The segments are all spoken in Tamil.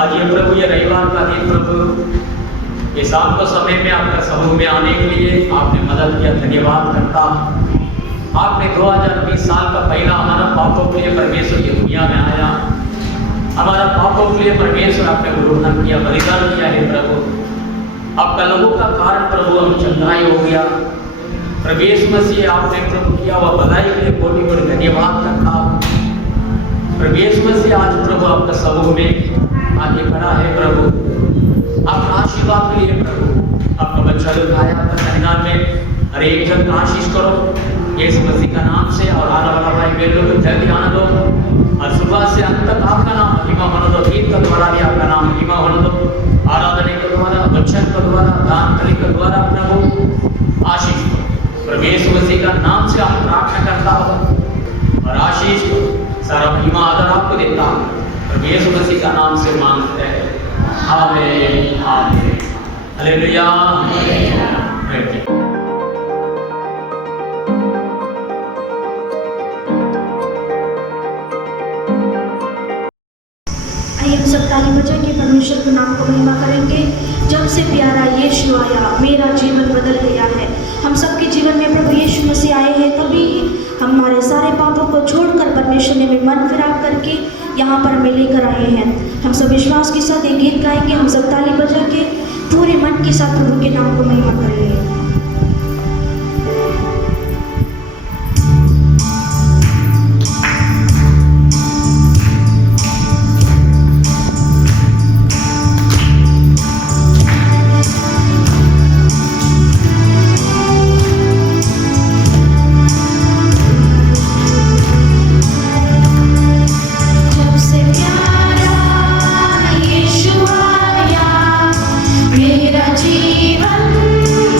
आज ये प्रभु ये रविवार का दिन प्रभु ये शाम को समय में आपका समूह में आने के लिए आपने मदद किया, धन्यवाद करता। आपने 2020 साल का पहला हमारा पापों के लिए परमेश्वर ये दुनिया में आया, हमारा पापों के लिए परमेश्वर आपने ग्रहण किया, बलिदान किया है प्रभु। आपका लोगों का कारण प्रभु हम चंगाई हो गया। प्रभु यीशु मसीह आपने प्रभु किया हुआ भलाई के लिए कोटि कोटि धन्यवाद करता। प्रभु यीशु मसीह आज प्रभु आपका समूह में आगे खड़ा है प्रभु, आपका आशीर्वाद के लिए प्रभु। आपका बच्चा लोग आया आपका संविधान में, हर एक जन का आशीष करो यीशु मसीह का नाम से। और आने वाला भाई बहन लोग जल्दी आना दो और सुबह से अंत तक आपका नाम महिमा होने दो। गीत का द्वारा भी आपका नाम महिमा होने दो, आराधना के द्वारा, वचन के द्वारा, दान करने के द्वारा प्रभु आशीष दो। प्रभु यीशु मसीह का नाम से आप प्रार्थना करता हो और आशीष दो, सारा महिमा आदर आपको देता हूँ प्रभु यीशु मसीह का नाम से मांगते हैं, आमीन आमीन हालेलुया। आइए हम सब ताली बजा के परमेश्वर के नाम को महिमा करेंगे। जब से प्यारा यीशु आया मेरा जीवन बदल गया है। हम सबके जीवन में प्रभु यीशु मसीह आए हैं, तभी हमारे सारे पापों को छोड़कर परमेश्वर ने भी मन फिराव करके यहाँ पर हमें लेकर आए हैं। हम सब विश्वास के साथ एक गीत गाएंगे, हम सब ताली बजा के पूरे मन के साथ प्रभु के नाम को महिमा करेंगे। मेरा जीवन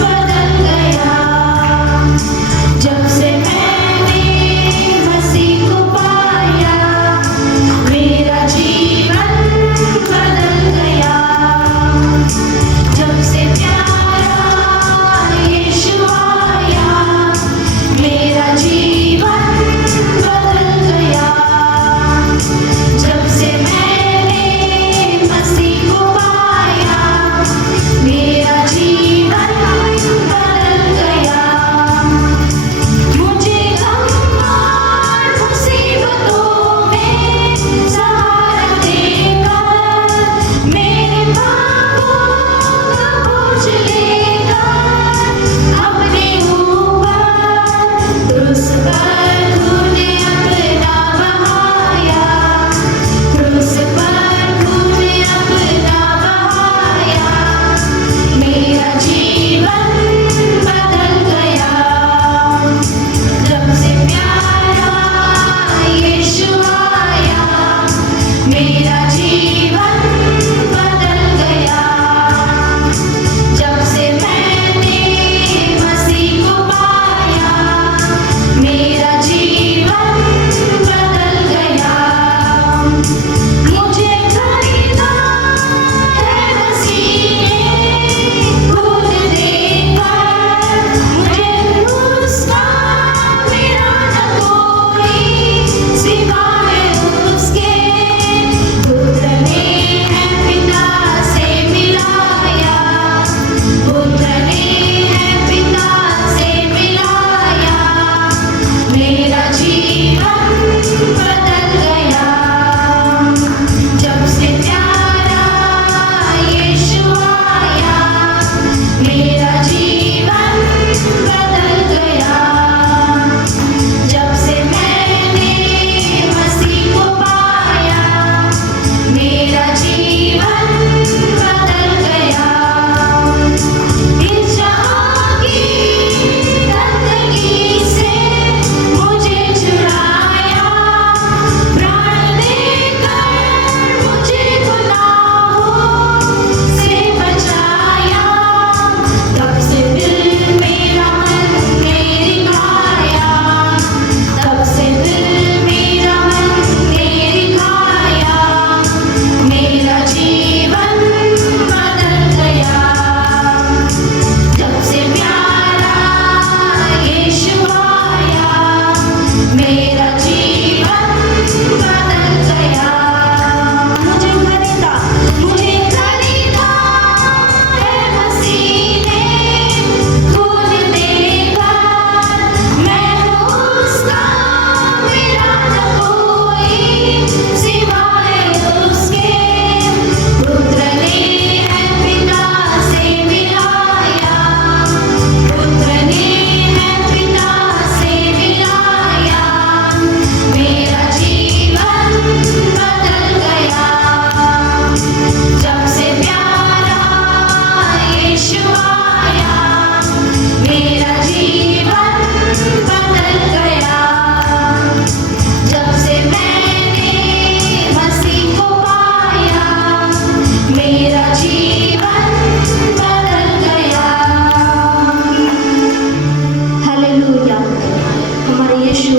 बदल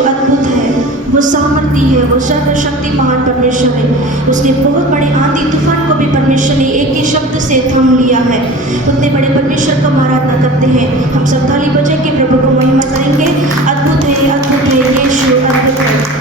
अद्भुत है, वो सामर्थी है, वो सर्वशक्तिमान परमेश्वर है। उसने बहुत बड़े आंधी तूफान को भी परमेश्वर ने एक ही शब्द से थाम लिया है। उतने बड़े परमेश्वर को हम आराधना करते हैं। हम सब ताली बजा के प्रभु को महिमा करेंगे। अद्भुत है यीशु, अद्भुत है।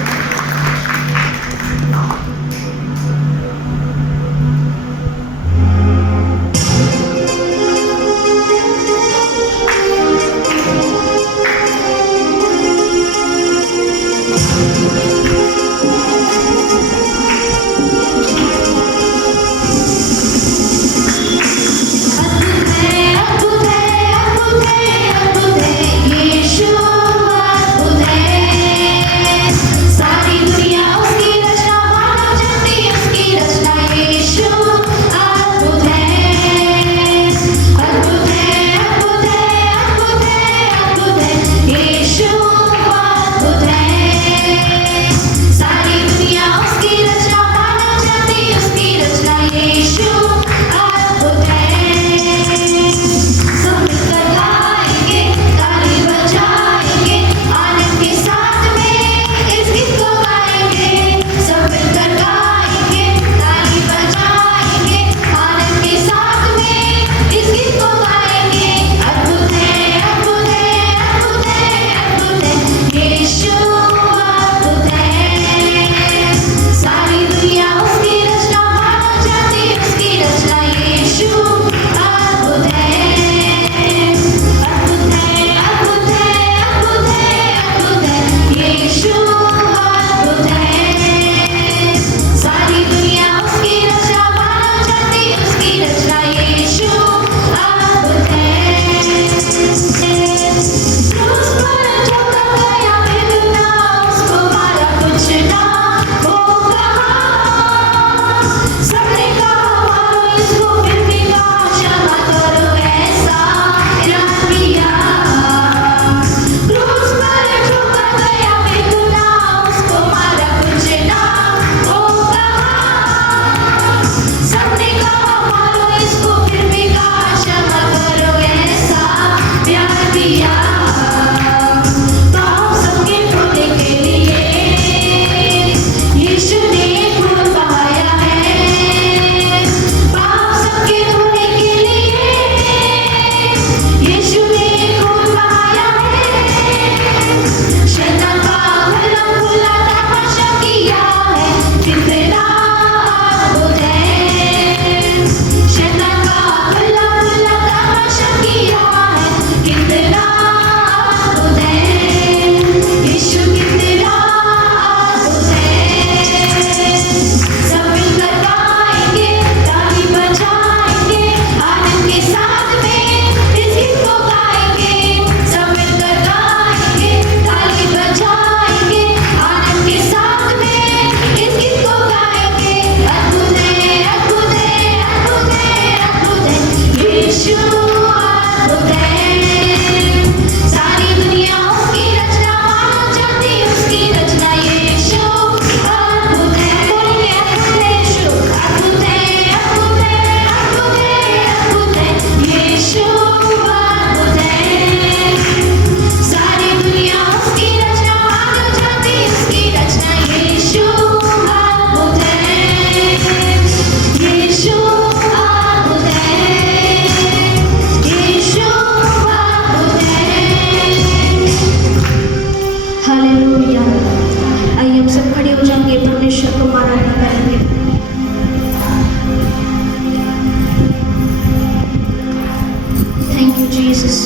जीसस।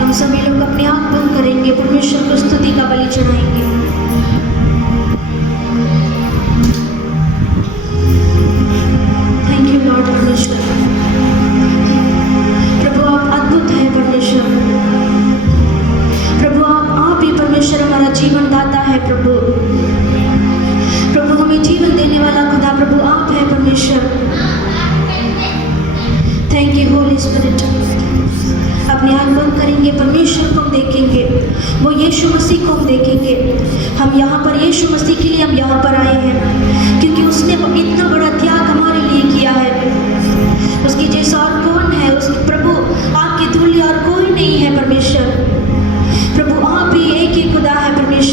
हम सभी लोग अपने आँख बंद करेंगे, परमेश्वर को स्तुति का बलि चढ़ाएंगे। थैंक यू लॉर्ड परमेश्वर। प्रभु आप अद्भुत है परमेश्वर। प्रभु आप ही परमेश्वर हमारा जीवन दाता है। प्रभु प्रभु हमें जीवन देने वाला खुदा प्रभु आप है परमेश्वर। Thank you Holi spirit. अपने आँख बंद करेंगे, परमेश्वर को हम देखेंगे, वो यीशु मसीह को हम देखेंगे। हम यहाँ पर यीशु मसीह के लिए हम यहाँ पर आए हैं, क्योंकि उसने इतना बड़ा त्याग हमारे लिए किया है। उसकी जैसा और कौन है? उस प्रभु आपकी तुल्य और कोई नहीं है परमेश्वर। प्रभु आप ही एक ही खुदा है परमेश्वर।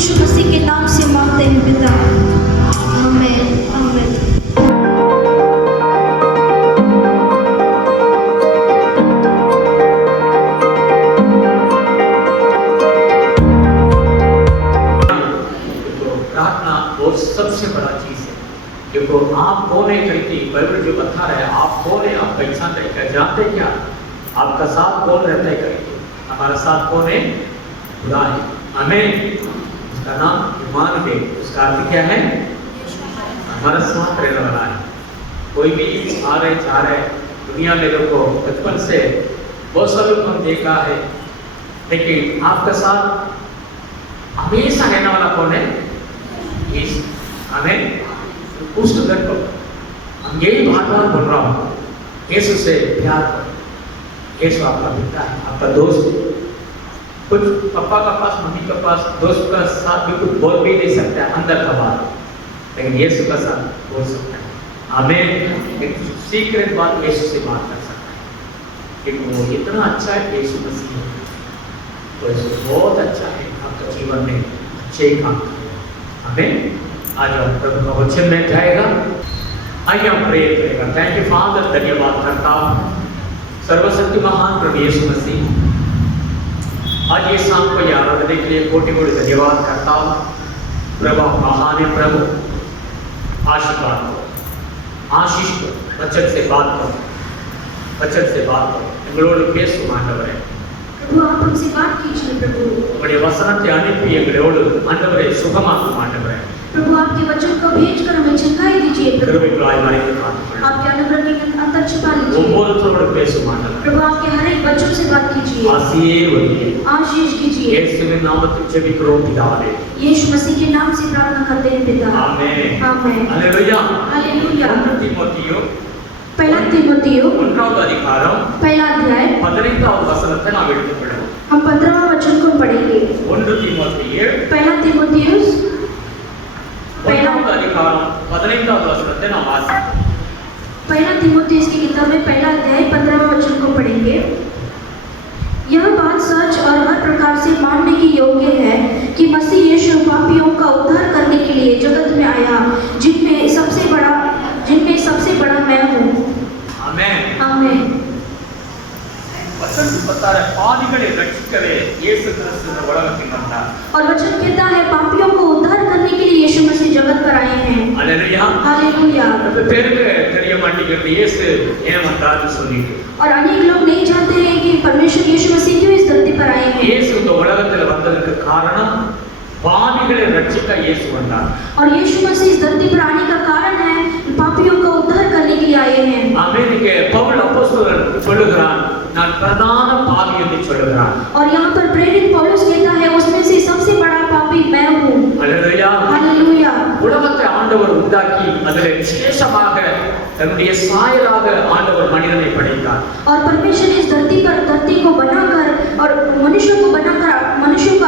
यीशु मसीह के नाम से मांगते हैं पिता, आमीन आमीन। प्रार्थना वो सबसे बड़ा चीज है। देखो आप कौन है करके बाइबल जो बता रहा है, आप कौन है, आप पहचान रहे क्या, जानते क्या आपका साथ कौन रहता है करके। हमारा साथ कौन है? खुदा है, आमीन। उसका नाम ईमान है, उसका अर्थ क्या है? हमारा साथ रहने वाला है। कोई भी आ रहे जा रहे दुनिया में, देखो बचपन से बहुत सारे लोग हम देखा है, लेकिन आपका साथ हमेशा रहने वाला कौन है? यीशु, आमीन। उस घर को हम यही बार बार बोल रहा हूँ, यीशु से प्यार करो। यीशु आपका पिता है, आपका दोस्त है। कुछ पापा का पास, मम्मी के पास, दोस्त का साथ भी कुछ बोल भी नहीं सकता है अंदर का बात, लेकिन यीशु का साथ बोल सकता है, आमीन। एक सीक्रेट बात यीशु से बात कर सकता है, लेकिन वो इतना अच्छा है यीशु मसीह, तो यीशु बहुत अच्छा है आपका जीवन में अच्छे काम करेगा, आमीन। आज हम प्रभु का वचन में जाएगा, आइए हम प्रे करेगा। थैंक यू फादर, धन्यवाद करता हूँ सर्वशक्ति महान प्रभु यीशु मसीह, आज ये शाम को याद रखने के लिए कोटि कोटि धन्यवाद करता हूँ। प्रभु महान है, प्रभु आशीर्वाद करो, आशीष करो, वचन से बात करो, वचन से बात करो। एंगलोड केस मांडवरे प्रभु आप हमसे बात कीजिए प्रभु, बड़े वसनते अनिपि एंगलोड मांडवरे सुखमात्म मांडवरे प्रभु आपके वचन को भेजकर हमें चंगाई दीजिए प्रभु, आपके अनुग्रह के अंतर छिपा लीजिए प्रभु, आपके हर एक बच्चों से बात कीजिए, आशीष कीजिए। यीशु मसीह के नाम से प्रार्थना करते हैं पिता, आमीन आमीन हालेलुया हालेलुया। पहला तीमुथियो पहला अध्याय 15वां वचन हम 15वां वचन को पढ़ेंगे। पहला तीमुथियुस पहला तीमुथियुस की किताब में पहला अध्याय 15वां वचन को पढ़ेंगे। यह बात सच और हर प्रकार से मानने की योग्य है कि मसीह यीशु पापियों का उद्धार करने के लिए जगत में आया, जिनमें सबसे बड़ा मैं हूँ, आमीन आमीन। वचन बता रहा है पापिகளை रक्षिக்கவே இயேசு கிறிஸ்து இந்த உலகத்தில் வந்தார், और वचन कहता है पापियों को उद्धार करने के लिए यीशु मसीह जगत पर आए हैं, हालेलुया हालेलुया। तो பேருக்கு தெரிய மாட்டேங்குது இயேசு ஏன் வந்தார்னு சொல்லிட்டு, और अनेक लोग नहीं जानते हैं कि परमेश्वर यीशु मसीह क्यों इस धरती पर आए हैं। இயேசு இந்த உலகத்தில் வந்ததற்கு காரணம் பாவிகளை ரட்சிக்க இயேசு வந்தார், और यीशु मसीह इस धरती पर आने का कारण है पापियों का उद्धार करने के लिए आए हैं। आमीन के पौल அப்போஸ்தலன் சொல்லுகிறான், நான் பிரதான பாவி என்று சொல்லுகிறான், और यहाँ पर प्रेरित पौलुस कहता है उसमें से सबसे बड़ा पापी मैं हूँ, हालेलुया हालेलुया। உலகத்தை ஆண்டவர் உண்டாக்கி அதிலே விசேஷமாக தன்னுடைய சாயலாக ஆண்டவர் மனிதனை படைத்தார், और परमेश्वर इस धरती को बनाकर और मनुष्यों को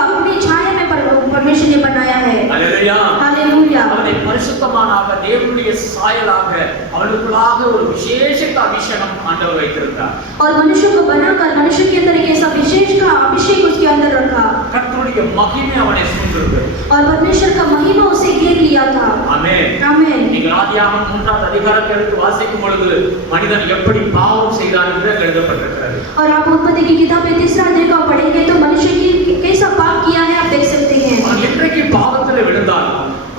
अपनी छाया में परमेश्वर ने बनाया है, हालेलुया हालेलुया। அவனை பரிசுத்தமானாக தேவனுடைய சாயலாக அவனுக்குள்ளாக ஒரு விசேஷித்த அபிஷேகம் ஆண்டவர் வைத்திருந்தார், और मनुष्य को बनाकर मनुष्य के अंदर एक ऐसा विशेष का अभिषेक उसके अंदर रखा, கர்த்தருடைய மகிமை அவனை சூழ்ந்தது, और परमेश्वर का महिमा उसे घेर लिया था, ஆமென் आमीन। நீங்கள் ஆதியாகமம் 3ஆம் அதிகாரத்தை எடுத்து வாசிக்கும் பொழுது மனிதன் எப்படி பாவம் செய்தான் என்று எழுதப்பட்டிருக்கிறது, और आप उत्पत्ति की किताब में 3रा अध्याय को पढ़ेंगे तो मनुष्य की कैसा पाप किया है आप देख सकते हैं, அவன் என்றைக்கு பாவத்தில் விழுந்தான்,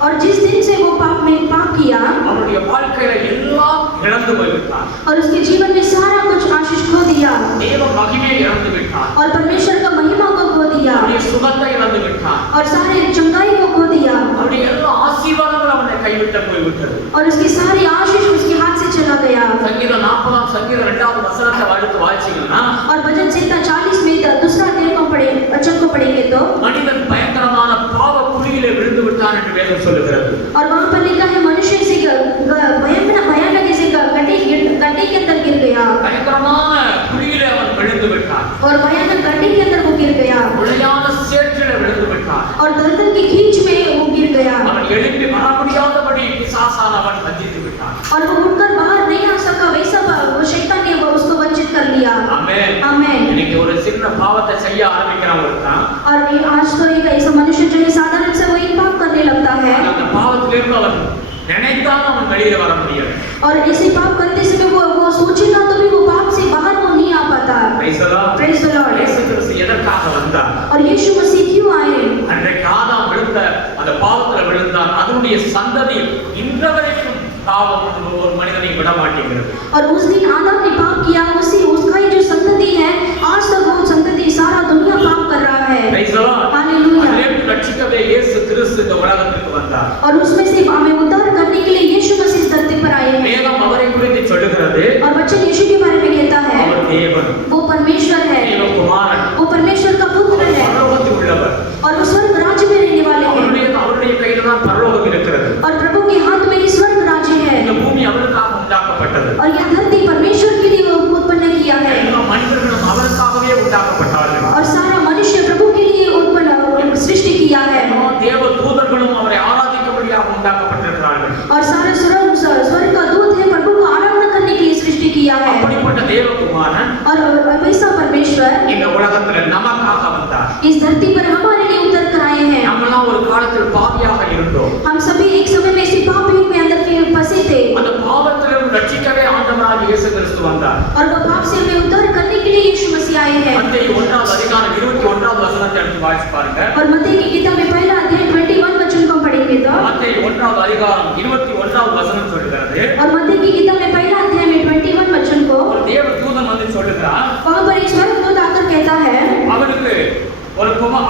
और जिस दिन से वो पाप किया அவனுடைய வாழ்க்கையில எல்லாம் இழந்து போய்விட்டான், और उसके जीवन में सारा कुछ आशीष खो दिया, தேவ மகிமையை இழந்து விட்டான், और परमेश्वर का महिमा को खो दिया, அவனுடைய சுகத்தை இழந்து விட்டான், और सारे चंगाई को खो दिया, அவனுடைய எல்லா ஆசீர்வாதங்களும் அவனை கைவிட்டு போய்விட்டது, और उसकी सारी आशीष उसके हाथ से चला गया। சங்கீதம் 40ஆம் சங்கீதம் 2வது வசனத்தை அடுத்து வாசிச்சீங்கன்னா, और भजन संहिता 40 में 2रा अध्याय को वचन को पढ़ेंगे तो மனிதன் பயங்கரமான பாவ குழியிலே விழுந்து விட்டான் என்று வேதம் சொல்லுகிறது, और वहां पर लिखा है मनुष्य से भयानक से गड्ढे के अंदर गिर गया, பயங்கரமான குழியிலே அவன் விழுந்து விட்டான், और भयानक गड्ढे के अंदर वो गिर गया, உளையான சேற்றிலே விழுந்து விட்டான், और दलदल की खींच में वो गिर गया, அவன் எழும்பி வர முடியாதபடி பிசாசால் அவன் வஞ்சித்து விட்டான், और वो उठकर बाहर नहीं आ सका, वैसा वो शैतान ने वो उसको वंचित कर लिया, आमेन आमेन। இன்னைக்கு ஒரு சின்ன பாவத்தை செய்ய ஆரம்பிக்கிறவங்க இருக்கான், और आज तो एक ऐसा मनुष्य जो है साधारण से वो நினைத்தாலும் அவன் வெளியில வர முடியாது. और ऐसे पाप करते समय वो सोचेगा तो भी वो पाप से बाहर वो नहीं आ पाता। Praise the Lord. Praise the Lord. இயேசு கிறிஸ்து எதற்காக வந்தார்? और यीशु मसीह क्यों आए? அன்றைக்கு ஆதாம் விழுந்த அந்த பாவத்துல விழுந்தான். அதனுடைய சந்ததி இன்று வரைக்கும் பாவம் ஒரு மனிதனை விட மாட்டேங்கிறது. और उस दिन आदम ने पाप किया, उसी उसका ही जो संतति है आज तक वो संतति सारा दुनिया पाप कर रहा है। Praise the Lord. हालेलुया। அதிலிருந்து ரட்சிக்கவே இயேசு கிறிஸ்து இந்த உலகத்துக்கு வந்தார். और उसमें से हमें उद्धार करने के लिए यीशु मसीह इस धरती पर आए हैं। வேதம் அவரை குறித்து சொல்லுகிறது. और वचन यीशु के बारे में कहता है அவர் தேவன். वो परमेश्वर है, தேவகுமாரன். वो परमेश्वर का पुत्र है பரலோகத்தில் உள்ளவர். और वो स्वर्ग राज्य में रहने वाले हैं। அவருடைய கையில தான் பரலோகம் இருக்கிறது. और प्रभु के हाथ में ही स्वर्ग राज्य है। இந்த பூமி அவருக்காக உண்டாக்கப்பட்டது. और यह धरती परमेश्वर के लिए उत्पन्न किया है। எல்லா மனிதர்களும் அவருக்காகவே உண்டாக்கப்பட்டார்கள். और सारा मनुष्य प्रभु के लिए उत्पन्न सृष्टि किया है। தேவ தூதர்களும் அவரை ஆராதிக்கும்படியாக உண்டாக்கப்பட்டிருக்கிறார்கள். और सारे स्वर्ग का दूत है प्रभु को आराधना करने के लिए सृष्टि किया है। அப்படிப்பட்ட தேவகுமாரன் और वैसा परमेश्वर இந்த உலகத்துல நமக்காக வந்தார். इस धरती पर हमारे लिए उतर कर आए हैं। நம்மளாம் ஒரு காலத்தில் பாவியாக இருந்தோம். हम सभी एक समय में इसी पाप युग में अंदर फंसे थे। அந்த பாவத்திலிருந்து ரட்சிக்கவே ஆண்டவராகிய இயேசு கிறிஸ்து வந்தார். और वो पाप से हमें उद्धार करने के लिए यीशु मसीह आए हैं। மத்தேயு 1வது அதிகாரம் 21வது வசனத்தை எடுத்து வாசிச்சு பாருங்க. और मत्ती की किताब में पहला अध्याय 21 वचन को पढ़ेंगे तो மத்தேயு 1வது அதிகாரம் 21வது வசனம் சொல்லுகிறது. और मत्ती की किताब में पहला अध्याय में 21 वचन को ஒரு தேவ தூதன் வந்து சொல்லுகிறார். वहां पर एक स्वर्गदूत आकर कहता है அவளுக்கு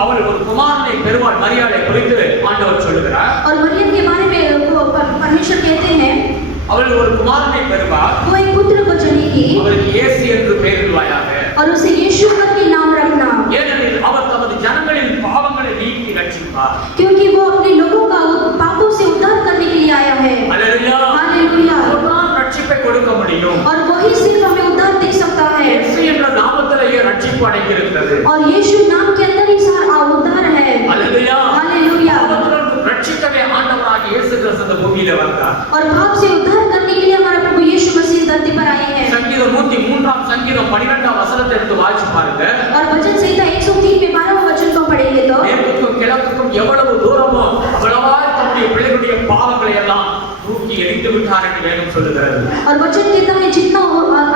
அவள் ஒரு குமாரனை பெறுவாள் மரியாதை குறித்து ஆண்டவர் சொல்லுகிறார். और मरियम के बारे में परमेश्वर कहते हैं அவள் ஒரு குமாரனை பெறுவாள். वो एक पुत्र को जनेगी அவருக்கு இயேசு என்று பெயரிடுவாயாக. और उसे यीशु करके नाम रखना, ஏனெனில் அவர் தமது ஜனங்களின் பாவங்களை நீக்கி ரட்சிப்பார். क्योंकि वो अपने लोगों का पापों से उद्धार करने के लिए आया है। हालेलुया. हालेलुया। அவர்தான் ரட்சிப்பை கொடுக்க முடியும். और वही सिर्फ हमें उद्धार दे सकता है। இயேசு என்ற நாமத்திலேயே ரட்சிப்பு அடங்கியிருக்கிறது. और यीशु नाम के अंदर ही सारा उद्धार है। हालेलुया. हालेलुया। பாவத்திலிருந்து ரட்சிக்கவே ஆண்டவராகிய இயேசு கிறிஸ்து இந்த பூமியில வந்தார். और पाप से उद्धार करने के लिए हमारा प्रभु यीशु मसीह धरती पर आए हैं। சங்கீதம் 103 சங்கீதம் 12 வசனத்தை எடுத்து வாசிச்சு பாருங்க. और वचन संहिता 103 में 12 वचन को पढ़ेंगे तो மேற்குக்கும் கிழக்குக்கும் எவ்வளவு தூரமோ அவ்வளவாய் தம்முடைய பிள்ளைகளுடைய பாவங்களை எல்லாம் தூக்கி எறிந்து விட்டார் என்று வேதம் சொல்லுகிறது. और वचन कहता है जितना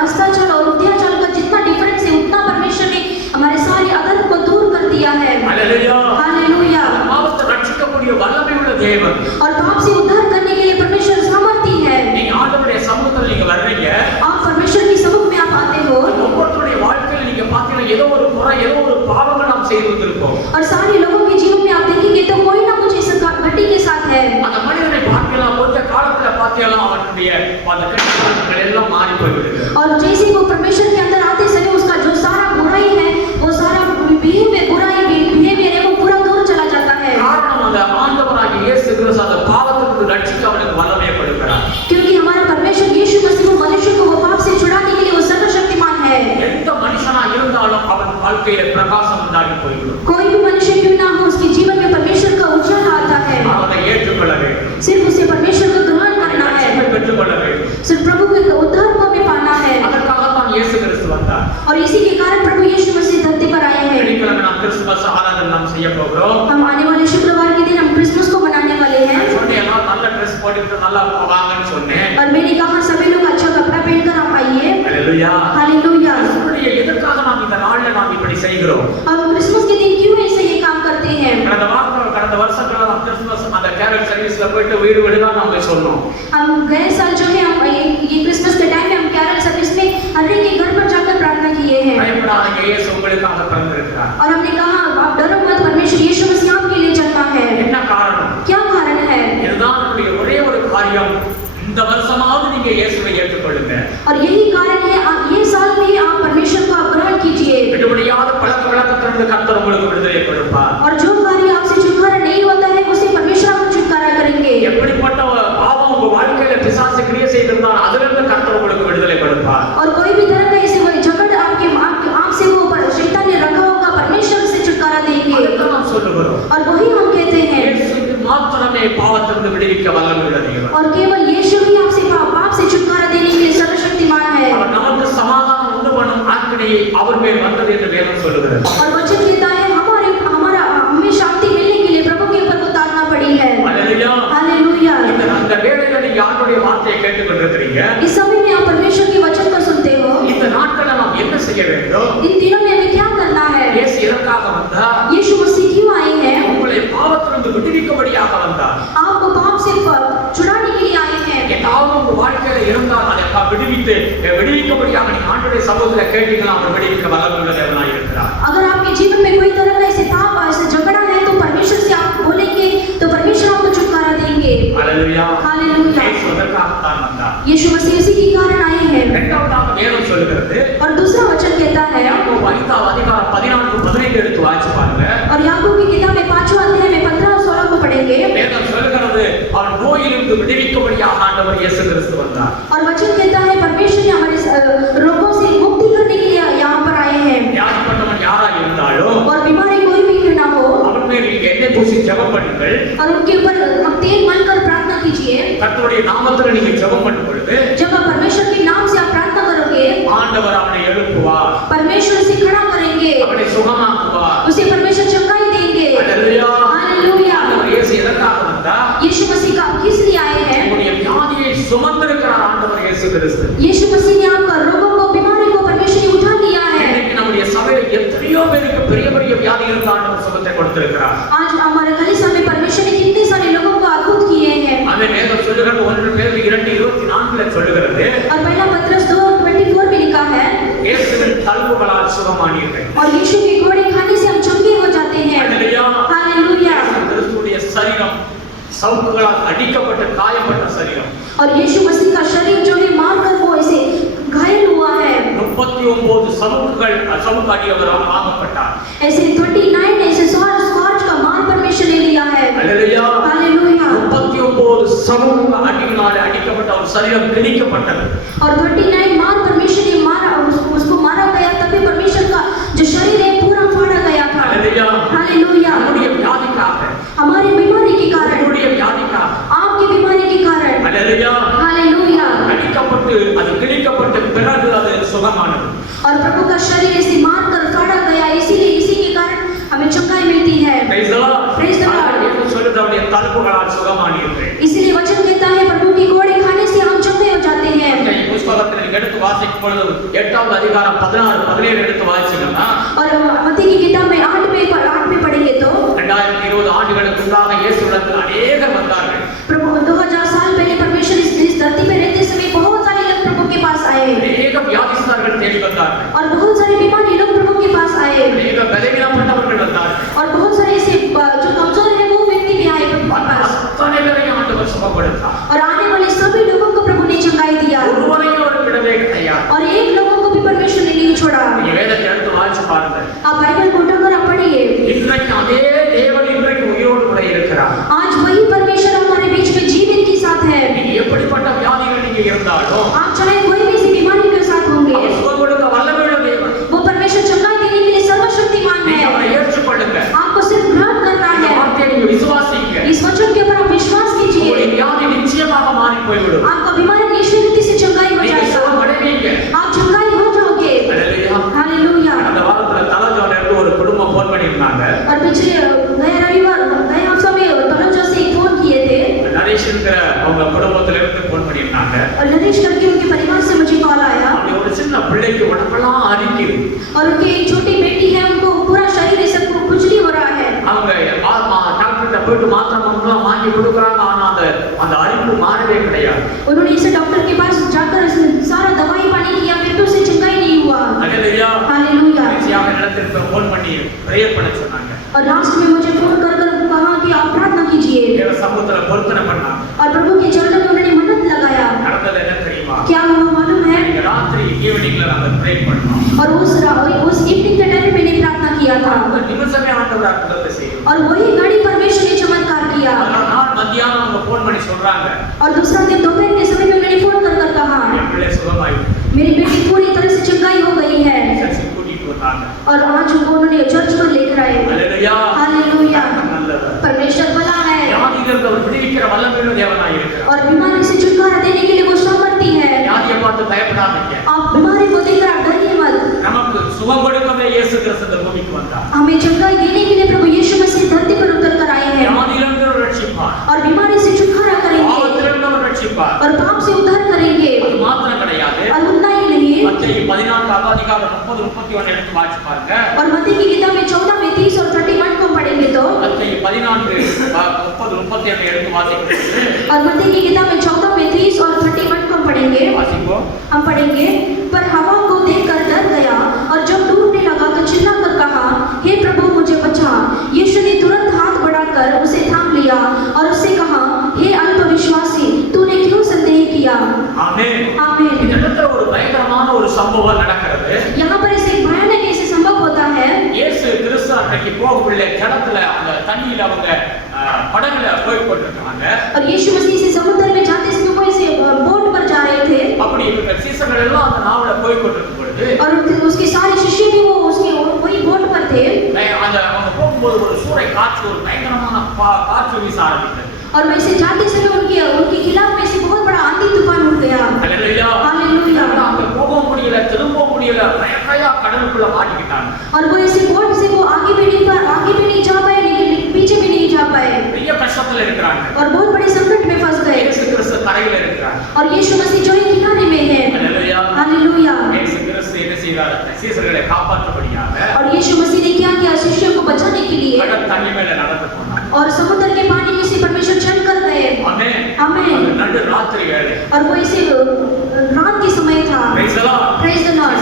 अस्ताचल और उद्याचल का जितना डिफरेंस है उतना परमेश्वर ने हमारे सारे अधर्म को दूर कर दिया है। हालेलुया. हालेलुया। பாவத்தை ரட்சிக்கக்கூடிய வல்லமை உள்ள தேவன். और पाप से उद्धार करने के लिए परमेश्वर सामर्थ्य है। நீங்க ஆண்டவருடைய சமூகத்தில் நீங்க வர்றீங்க. आप परमेश्वर की समुख में आप आते हो ஒவ்வொருத்தருடைய வாழ்க்கையில் நீங்க பார்த்தீங்கன்னா ஏதோ ஒரு குறை ஏதோ ஒரு பாவங்கள் நாம் செய்து வந்திருக்கோம். और सारे लोगों के जीवन में आप देखेंगे तो कोई ना कुछ ऐसा घटी के साथ है। அந்த மனிதனை பார்க்கலாம் கொஞ்ச காலத்துல பார்த்தீங்கன்னா அவனுடைய அந்த கெட்டவர்கள் எல்லாம் மாறி போய்விடுது. और जैसे वो परमेश्वर के अंदर आते समय उसका जो सारा बुराई है वो सारा बिहेवियर है वो पूरा दूर चला जाता है। காரணம் அந்த ஆண்டவராகிய இயேசு கிறிஸ்து அந்த பாவத்திலிருந்து ரட்சிக்க அவனுக்கு வல்லமை கொடுக்கிறார். क्योंकि हमारा परमेश्वर यीशु मसीह वो मनुष्य को वो पाप से छुड़ाने के लिए वो सर्वशक्तिमान है। எந்த மனுஷனா இருந்தாலும் அவன் வாழ்க்கையில பிரகாசம் உண்டாகி போய்விடும். कोई भी मनुष्य क्यों ना हो उसके जीवन में परमेश्वर का उजाला आता है। அவனை ஏற்றுக்கொள்ள வேண்டும். सिर्फ उसे परमेश्वर को ग्रहण करना है, ரட்சிப்பை பெற்றுக்கொள்ள வேண்டும். सिर्फ प्रभु के उद्धार को हमें पाना है। அதற்காகத்தான் இயேசு கிறிஸ்து வந்தார். और इसी के कारण प्रभु यीशु मसीह धरती पर आए हैं। வெள்ளிக்கிழமை நாம் கிறிஸ்துமஸ் ஆராதனை நாம் செய்ய போகிறோம். हम आने वाले शुक्रवार के दिन हम क्रिसमस को मनाने वाले हैं। சொன்னேன் எல்லாம் நல்ல ட்ரெஸ் போட்டுட்டு நல்லா வாங்கன்னு சொன்னேன். और मैंने कहा सभी लोग अच्छा कपड़ा पहनकर आप आइए। हालेलुया. हालेलुया। கிறிஸ்துவுடைய எதற்காக நாம் இந்த நாள்ல நாம் இப்படி செய்கிறோம்? हम क्रिसमस के दिन क्यों ऐसे ये काम करते हैं? கடந்த வருஷத்துல நாம் கிறிஸ்துமஸ் அந்த கேரல் சர்வீஸ்ல போயிட்டு வீடு வீடுதான் நாம சொன்னோம். हम गए साल जो है हम ये क्रिसमस के टाइम में हम कैरल सर्विस में हर एक के घर पर जाकर प्रार्थना किए हैं। பயப்படாதீங்க, இயேசு உங்களுக்காக பிறந்திருக்கிறார். और हमने कहा आप डरो मत, परमेश्वर यीशु मसीह आपके लिए जन्मा है। என்ன காரணம்? क्या कारण है? இதுதான் நம்முடைய ஒரே ஒரு காரியம். இந்த வருஷமாவது நீங்க இயேசுவை ஏற்றுக்கொள்ளுங்க. और यही कारण है ये साल में आप परमेश्वर को ग्रहण कीजिए। விடுபடியாத பழக்கவழக்கத்திலிருந்து கர்த்தர் உங்களுக்கு விடுதலை கொடுப்பார். और जो कार्य आपसे छुटकारा नहीं होता है उसे परमेश्वर आपको छुटकारा करेंगे। எப்படிப்பட்ட பாவம் உங்க வாழ்க்கையில பிசாசு கிரியை செய்திருந்தால் அதிலிருந்து கர்த்தர் உங்களுக்கு விடுதலை கொடுப்பார். और कोई भी तरह का ऐसे झगड़ आपसे वो शैतान ने रखा होगा परमेश्वर से छुटकारा देंगे। அதுதான் நாம் சொல்லுகிறோம். और वही हम कहते हैं இயேசு மாத்திரமே பாவத்திலிருந்து விடுவிக்க வல்லமை உள்ள தேவன். और केवल यीशु ही आपसे पाप से छुटकारा देने के लिए सर्वशक्तिमान है। அவர் நமக்கு சமாதானம் உண்டு பண்ணும் ஆக்கினை அவர் மேல் வந்தது என்று வேதம் சொல்லுகிறது. और वचन कहता है हमें शांति मिलने के लिए प्रभु के ऊपर उतारना पड़ी है। हालेलुया. हालेलुया। அந்த வேளையில கேட்டுக்கொண்டிருக்கிறீங்க. इस समय में आप परमेश्वर के वचन को सुनते हो। இந்த நாட்கள்ல நாம் என்ன செய்ய வேண்டும்? इन दिनों में हमें क्या करना है? இயேசு எதற்காக வந்தார்? यीशु मसीह क्यों आए हैं? உங்களை பாவத்திலிருந்து விடுவிக்கும்படியாக வந்தார். आपको पाप से छुड़ाने के लिए आए हैं। ஏதாவது உங்க வாழ்க்கையில இருந்தால் அதை விடுவிக்கும்படியாக நீங்க ஆண்டவருடைய சமூகத்துல கேட்டீங்கன்னா அவர் விடுவிக்க வல்லமையுள்ள தேவனாய் இருக்கிறார். अगर आपके जीवन में कोई तरह का ऐसे पाप ऐसे झगड़ा है तो परमेश्वर से आप बोलेंगे तो परमेश्वर आपको छुटकारा देंगे। Hallelujah hallelujah. இயேசு அதற்காகத்தான் வந்தார். यीशु मसीह इसी के कारण आए हैं। இரண்டாவதாக வேதம் சொல்கிறது, और दूसरा वचन कहता है, யாக்கோபு 5ஆம் அதிகாரம் 14-15 எடுத்து வாசிச்சு பாருங்க. और याकूब की किताब में 5वां अध्याय में 15 और 16 को पढ़ेंगे। வேதம் சொல்கிறது அவர் நோயிலிருந்து விடுவிக்கும்படியாக ஆண்டவர் இயேசு கிறிஸ்து வந்தார். और वचन कहता है परमेश्वर ने हमारे रोगों से मुक्ति करने के लिए यहाँ पर आए हैं। வியாதிப்பட்டவன் யாராக இருந்தாலும் और बीमारी कोई भी क्यों ना हो, அவன் மேல் நீங்க எண்ணெய் பூசி ஜெபம் பண்ணுங்கள். और उनके ऊपर हम तेल मलकर प्रार्थना कीजिए। கர்த்தருடைய நாமத்தில் நீங்க ஜெபம் பண்ணும் பொழுது जब आप परमेश्वर के नाम से आप प्रार्थना करोगे, ஆண்டவர் அவனை எழுப்புவார், परमेश्वर उसे खड़ा करेंगे, அவனை சுகமாக்குவார். उसे परमेश्वर चंगाई देंगे। हालेलुया। हालेलुया। ஆண்டவர் இயேசு எதற்காக வந்தார்? यीशु मसीह का किस लिए आए हैं? உங்களுடைய வியாதியை சுமந்திருக்கிறார் ஆண்டவர் இயேசு கிறிஸ்து. यीशु मसीह ने आपका रोगों को बीमारी को परमेश्वर ने उठा लिया है। இன்னைக்கு நம்முடைய சபையில எத்தனையோ பேருக்கு பெரிய பெரிய வியாதிகளுக்கு ஆண்டவர் சுகத்தை கொடுத்திருக்கிறார். आज हमारे कलीसिया में परमेश्वर ने कितने सारे लोगों को अद्भुत किए हैं। அவன் வேதம் சொல்லுகிறது 1 பேதுரு 2:24 சொல்லுகிறது, और पहला पत्रस 2:24 में लिखा है, இயேசுவின் தழும்புகளால் சுகமானீர்கள். और यीशु के घोड़े खाने से हम चंगे हो जाते हैं। हालेलुया। हालेलुया। கிறிஸ்துவுடைய சரீரம் சவுக்குகளால் அடிக்கப்பட்ட காயப்பட்ட சரீரம். और यीशु मसीह का शरीर जो है मारकर वो ऐसे घायल हुआ है। 39 சவுக்கு அடியவரால் ஆகப்பட்டார். ऐसे 29 ऐसे स्कॉर्च का मार परमेश्वर ने लिया है। हालेलुया। हालेलुया। 39 சவுக்கு அடியினால் அடிக்கப்பட்ட ஒரு சரீரம் கிழிக்கப்பட்டது. और 29 मार परमेश्वर ने मारा, उसको मारा गया, तभी परमेश्वर का जो शरीर है पूरा फाड़ा गया था। हालेलुया। हालेलुया। நம்முடைய வியாதிக்காக, हमारी बीमारी के कारण, நம்முடைய வியாதிக்காக, आपकी बीमारी के कारण। Hallelujah, hallelujah. அடிக்கப்பட்டு அது கிழிக்கப்பட்ட பிறகு அது சுகமானது. और प्रभु का शरीर ऐसे मारकर फाड़ा गया, इसीलिए इसी के कारण हमें चंगाई मिलती है। Praise the Lord. Praise the Lord. இயேசு சொல்லுகிறவருடைய தழும்புகளால் சுகமானீர்கள். इसीलिए वचन कहता है प्रभु की घोड़े खाने से हम चंगे हो जाते हैं। இந்த புஸ்தகத்தில் நீங்க எடுத்து வாசிக்கும் பொழுது 8ஆம் அதிகாரம் 16-17 எடுத்து வாசிச்சீங்கன்னா, और मत्ती की किताब में 8 में पढ़ेंगे तो 2020 ஆண்டுகளுக்கு முன்பாக இயேசுவிடத்தில் अनेகர் வந்தார்கள். प्रभु 2000 साल पहले परमेश्वर इस धरती पे रहते समय बहुत सारे लोग प्रभु के पास आए, अनेக வியாதிஸ்தர்கள் தேடி வந்தார்கள். और बहुत सारे बीमारी लोग प्रभु के पास आए, अनेக பலவீனப்பட்டவர்கள் வந்தார்கள். और बहुत सारे ऐसे जो कमजोर है वो व्यक्ति भी आए प्रभु के पास, அத்தனை பேரையும் ஆண்டவர் சுகப்படுத்தார். और आने वाले सभी लोगों को प्रभु ने चंगाई दिया, ஒருவரையும் அவர் விடவே கிடையாது. और एक लोगों को भी परमेश्वर ने नहीं छोड़ा। நீங்க வேதத்தை எடுத்து வாசிச்சு பாருங்க. आप बाइबल को उठाकर आप पढ़िए, இன்றைக்கு அதே தேவன் இன்றைக்கு உயிரோடு கூட இருக்கிறார். आज वही परमेश्वर हमारे बीच में जीवन के साथ है। நீங்க எப்படிப்பட்ட வியாதிகள் நீங்க இருந்தாலும் आप चाहे कोई भी सी बीमारी के साथ होंगे, அவர் சுகம் கொடுக்க வல்லமையுள்ள தேவன். वो परमेश्वर चंगाई देने के लिए सर्वशक्तिमान நீங்க है। அவரை ஏற்றுக்கொள்ளுங்க. आपको सिर्फ ग्रहण करना இந்த है, வார்த்தையை நீங்க விசுவாசிங்க. इस वचन के ऊपर आप विश्वास कीजिए, உங்களுடைய வியாதி நிச்சயமாக மாறி போய்விடும். आपका बीमारी निश्चित रीति से चंगाई हो நீங்க जाएगा, சுகம் அடைவீங்க. आप चंगाई हो जाओगे। ஹalleluya. हालेलुया। அந்த வாரத்துல தலஜோல இருந்து ஒரு குடும்பம் போன் பண்ணிருந்தாங்க. और पिछले गए रविवार गए हफ्ते में तलोजा से एक फोन किए थे, நரேஷ்ங்கிற அவங்க குடும்பத்துல இருந்து போன் பண்ணிருந்தாங்க. और नरेश करके उनके परिवार से मुझे कॉल आया, அவங்க ஒரு சின்ன பிள்ளைக்கு உடம்பெல்லாம் அரிக்குது. और उनकी एक छोटी बेटी है, उनको पूरा शरीर ऐसे खुजली हो रहा है। அவங்க டாக்டர்கிட்ட போயிட்டு மாத்திரை மருந்துலாம் வாங்கி கொடுக்குறாங்க. ஆனா அந்த அரிப்பு மாறவே கிடையாது. उन्होंने इसे डॉक्टर के पास जाकर सारा दवाई पानी किया, फिर भी उसे चंगाई नहीं हुआ। ஹalleluya. हालेलुया। ஈஸியாக இடத்திற்கு போன் பண்ணி பிரேயர் பண்ண சொன்னாங்க. और लास्ट में मुझे फोन कर कहा कि आप प्रार्थना कीजिए, தேவ சமூகத்துல பொருத்தனை பண்ணாங்க. और प्रभु के चरणों में उन्होंने मन्नत लगाया। நடந்தது என்ன தெரியுமா? क्या हुआ मालूम है? இன்னைக்கு ராத்திரி ஈவினிங்ல நாங்க ப்ரே பண்ணோம். और उस इवनिंग के टाइम मैंने प्रार्थना किया था, அந்த நிமிஷமே ஆண்டவர் அற்புதத்தை செய்யும். और वही घड़ी परमेश्वर ने चमत्कार किया। நாள் மத்தியானம் அவங்க போன் பண்ணி சொல்றாங்க, और दूसरा दिन दोपहर के समय में उन्होंने फोन कर कहा, என் பிள்ளை சுகமாயிடுச்சு. मेरी बेटी पूरी तरह से चंगाई हो गई है। சர்ச்சுக்கு கூட்டிட்டு போனாங்க. और आज उन्होंने चर्च पर लेकर आए। ஹalleluya. हालेलुया। நல்லவர். परमेश्वर भला है, வியாதிகளுக்கு அவர் விடுவிக்கிற வல்லமையுள்ள தேவனாய் இருக்கிறார். और बीमारी से छुटकारा देने के लिए वो सामर्थ्य है। வியாதியை பார்த்து பயப்படாதீங்க. आप बीमारी को देखकर आप डरिए मत। நமக்கு சுகம் கொடுக்கவே இயேசு கிறிஸ்து இந்த பூமிக்கு வந்தார். हमें चंगाई देने के लिए प्रभु यीशु मसीह धरती पर उतर कर आए हैं, வியாதியிலிருந்து அவர் ரட்சிப்பார். और बीमारी से छुटकारा करेंगे, பாவத்திலிருந்து அவர் ரட்சிப்பார். और पाप से उद्धार அதிகாரம் 30-31 எடுத்து வாசிச்சு பாருங்க. और मत्ती की किताब में 14 में 30 और 31 को पढ़ेंगे तो மத்தேயு 14-30-31 எடுத்து வாசிக்கும். और मत्ती की किताब में 14 में 30 और 31 को पढ़ेंगे. வாசிப்போம். हम पढ़ेंगे, पर हवा को देखकर डर गया और जब डूबने लगा तो चिल्लाकर कहा, हे प्रभु मुझे बचा। यीशु ने तुरंत हाथ बढ़ाकर उसे थाम लिया और उससे कहा, हे अल्पविश्वासी, तूने क्यों संदेह किया? ஆமென். आमीन. இந்த இடத்துல ஒரு பயங்கரமான ஒரு சம்பவம் நடக்கிறது. यहाँ पर इसे भयानक ऐसे संभव होता है. இயேசு கிறிஸ்து அன்னைக்கு போகக்குள்ள ஜலத்துல அந்த தண்ணியில அவங்க படகுல போய் கொண்டிருக்காங்க. और यीशु मसीह से समुद्र में जाते समय वो ऐसे बोट पर जा रहे थे. அப்படி இவங்க சீசர்கள் எல்லாம் அந்த நாவல போய் கொண்டிருக்கும் பொழுது और उसके सारे शिष्य भी वो उसके वही बोट पर थे. அந்த அவங்க போகும்போது ஒரு சூறை காற்று ஒரு பயங்கரமான காற்று வீச ஆரம்பித்தது. और वैसे जाते समय उनके खिलाफ में से बहुत बड़ा आंधी तूफान उठ गया. Hallelujah hallelujah. அவங்க போக முடியல, திரும்ப முடியல, பயங்கரமா கடலுக்குள்ள மாட்டிக்கிட்டாங்க. और वो ऐसे बोट से वो आगे भी नहीं जा पाए, लेकिन पीछे भी नहीं जा पाए. பெரிய கஷ்டத்துல இருக்காங்க. और बहुत बड़े संकट में फंस गए. இயேசு கிறிஸ்து கரையில இருக்காங்க. और यीशु मसीह जो है किनारे में है. हालेलुया. हालेलुया. இயேசு கிறிஸ்து என்ன செய்தார்? சீசர்களை காப்பாற்றபடியாக और यीशु मसीह ने क्या किया? शिष्यों को बचाने के लिए கடல் தண்ணி மேல நடந்து போனார். और समुद्र के पानी में से परमेश्वर चल कर गए. ஆமென். आमीन. அது நடு ராத்திரி வேளை. और वो ऐसे रात के समय था. Praise the Lord. Praise the Lord.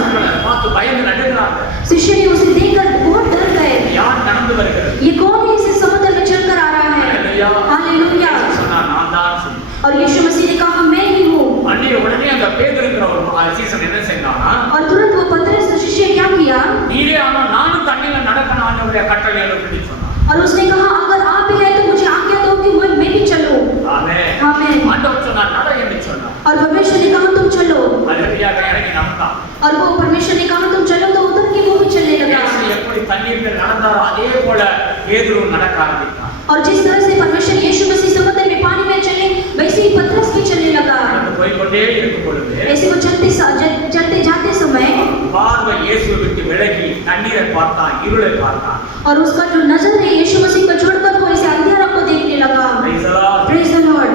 பார்த்து பயந்து நடுங்குறாங்க. शिष्य ने उसे देखकर बहुत डर गए. யார் நடந்து வருகிறது? ये कौन है इसे समुद्र में चलकर आ रहा है? हालेलुया. हालेलुया. சொன்னார், நான் தான் சொன்னேன். और यीशु मसीह ने कहा, मैं ही हूँ. அன்றைய உடனே அந்த பேதுருங்கிற ஒரு சீசன் என்ன செஞ்சானா, और तुरंत वो पतरस शिष्य क्या किया? நீரே ஆனா நானும் தண்ணில நடக்கணும் ஆண்டவருடைய கட்டளைகளை பிடி சொன்னான். और उसने कहा, अगर आप भी है तो मुझे आज्ञा दो कि मैं भी चलूं. ஆமென். आमीन. ஆண்டவர் சொன்னார், நட என்று சொன்னார். और परमेश्वर ने कहा, तुम चलो. ஹalleluya. இறங்கி நடந்தான். और वो परमेश्वर ने कहा, तुम चलो, तो उतर के वो भी चलने लगा. இயேசு எப்படி தண்ணீர் மேல் நடந்தாரோ அதே போல பேதுரு நடக்க ஆரம்பித்தான். और जिस तरह से परमेश्वर यीशु मसीह समुद्र में पानी में चले, वैसे ही पतरस भी चलने लगा. நடந்து போய் கொண்டே இருக்கும் பொழுது ऐसे वो चलते जाते समय பார்வை இயேசுவை விட்டு விலகி தண்ணீரை பார்த்தான், இருளை பார்த்தான். और उसका जो नजर है यीशु मसीह को छोड़कर वो ऐसे अंधेरा को देखने लगा. Praise the Lord. Praise the Lord.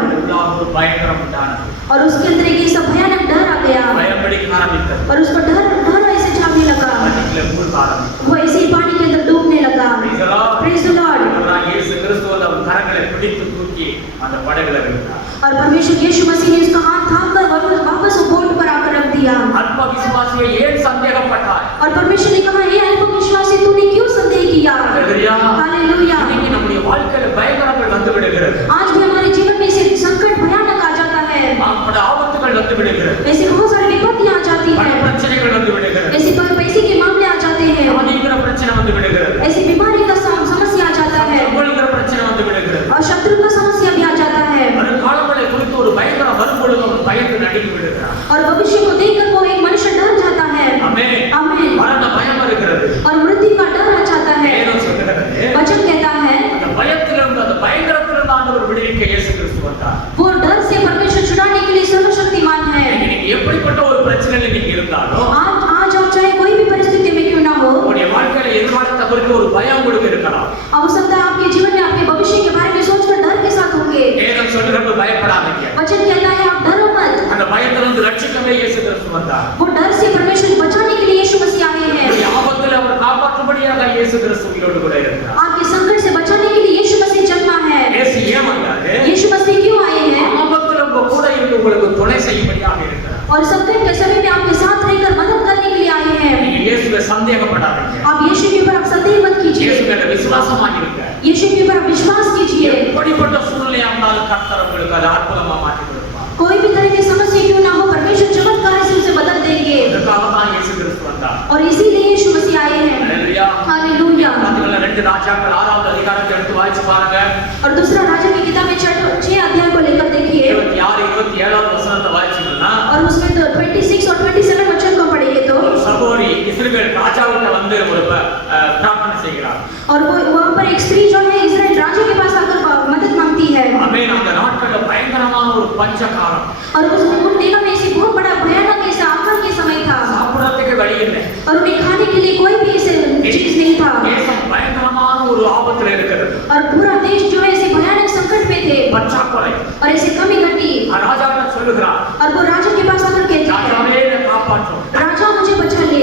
ஒரு பயங்கரம் உண்டானது. और उसके अंदर एक ऐसा भयानक डर आ गया. பயம் பிடிக்க ஆரம்பித்தது. और उसको डर ऐसे छाने लगा. தண்ணிக்குள்ள மூழ்க ஆரம்பித்தது. वो ऐसे ही पानी के अंदर डूबने लगा. Praise the Lord. Praise the Lord. அதான் இயேசு கிறிஸ்து அவர் கரங்களை பிடித்து தூக்கி அந்த படகுல வைத்தார். और परमेश्वर यीशु मसीह ने उसका हाथ थामकर वापस वो बोट पर आकर रख दिया. அல்ப விசுவாசியே ஏன் சந்தேகப்பட்டாய்? और परमेश्वर ने कहा, हे अल्पविश्वासी, तूने क्यों संदेह किया? हालेलुया. हालेलुया. இன்னைக்கு நம்முடைய வாழ்க்கையில பயங்கரங்கள் வந்து விடுகிறது. आज भी हमारे जीवन में से संकट भयानक आ जाता है. நம்முடைய ஆபத்துகள் வந்து விடுகிறது. ऐसे बहुत सारी विपत्तियां आ जाती பண है. பிரச்சனைகள் வந்து விடுகிறது. ऐसे पैसे के मामले आ जाते हैं. அவதிங்கிற பிரச்சனை வந்து விடுகிறது. ऐसे बीमारी का समस्या आ जाता है. சம்பளங்கிற பிரச்சனை வந்து விடுகிறது. और शत्रु का समस्या भी आ जाता है. அது காலங்களை குறித்து ஒரு பயங்கரம் வரும்பொழுது அவன் பயந்து நடுங்கி விடுகிறான். और भविष्य को देखकर वो एक मनुष्य डर जाता है. ஆமென். आमीन. மரண பயம் வருகிறது. और मृत्यु का डर आ जाता है. வேதம் சொல்கிறது, वचन कहता है, அந்த பயத்திலிருந்து அந்த பயங்கரத்திலிருந்து ஆண்டவர் விடுவிக்க இயேசு கிறிஸ்து வந்தார். वो डर से परमेश्वर छुड़ाने के लिए सर्वशक्तिमान है. நீங்க எப்படிப்பட்ட ஒரு பிரச்சனையில நீங்க இருந்தாலும் आज आप चाहे कोई भी परिस्थिति में क्यों ना हो, உங்களுடைய வாழ்க்கையில எதிர்காலத்தை குறித்து ஒரு பயம் உங்களுக்கு இருக்கலாம். हो सकता है आपके जीवन में आपके भविष्य के बारे में सोचकर डर के साथ होंगे. வேதம் சொல்கிறது பயப்படாதீங்க. वचन कहता है, आप डरो मत. அந்த பயத்திலிருந்து ரட்சிக்கவே இயேசு கிறிஸ்து வந்தார். वो डर से परमेश्वर को बचाने के लिए यीशु मसीह आए हैं. உங்களுடைய ஆபத்தில் அவர் காப்பாற்றும்படியாக இயேசு கிறிஸ்து உங்களோடு கூட இருக்கிறார். आपके संकट से बचाने के लिए यीशु मसीह जन्मा है. இயேசு ஏன் வந்தாரு? यीशु मसीह क्यों आए हैं? ஆபத்தில் உங்க கூட இருந்து உங்களுக்கு துணை செய்யும்படியாக இருக்கிறார். और संकट के समय में आपके साथ रहकर मदद करने के लिए आए हैं. நீங்க இயேசுவை சந்தேகப்படாதீங்க. आप यीशु के ऊपर आप संदेह मत कीजिए. இயேசு மேல விசுவாசமாக இருங்க. यीशु के ऊपर आप विश्वास कीजिए. எப்படிப்பட்ட சூழ்நிலையா இருந்தாலும் கர்த்தர் உங்களுக்கு அதை அற்புதமா மாற்றி கொடுப்பார். कोई भी तरह की समस्या क्यों ना हो, परमेश्वर चमत्कार से उसे बदल देंगे. இதற்காக தான் இயேசு கிறிஸ்து வந்தார். और इसीलिए यीशु मसीह आए हैं. ஹalleluya. हालेलुया. பாத்தீங்களா, 2 ராஜாக்கள் 6வது அதிகாரத்தை எடுத்து வாசிச்சு பாருங்க. और दूसरा राजा की किताब में 6 अध्याय को लेकर देखिए. 26 27வது வசனத்தை வாசிச்சீங்கன்னா और उसमें तो 26 और 27 वचन को पढ़ेंगे तो ஒரு சகோதரி இஸ்ரவேல் ராஜாவுக்கு வந்து ஒரு பிரார்த்தனை செய்கிறார். और वो वहां पर एक स्त्री जो है इस्राएल राजा के पास आकर मदद मांगती है. ஆமென். அந்த நாட்கள்ல பயங்கரமான ஒரு பஞ்சகாலம். और उन दिनों में ऐसे बहुत बड़ा भयानक ऐसा आफत के समय था. சாப்பிடறதுக்கு வழி இல்லை. और उन्हें खाने के लिए कोई भी ऐसे चीज नहीं था. தேசம் பயங்கரமான ஒரு ஆபத்துல இருக்கிறது. और पूरा देश जो है ऐसे भयानक संकट में थे. பற்றாக்குறை. और ऐसे कमी घटी. ராஜா சொல்லுகிறார், और वो राजा के पास आकर कहती है, ராஜாவே என்னை காப்பாற்றும். राजा मुझे बचा ले.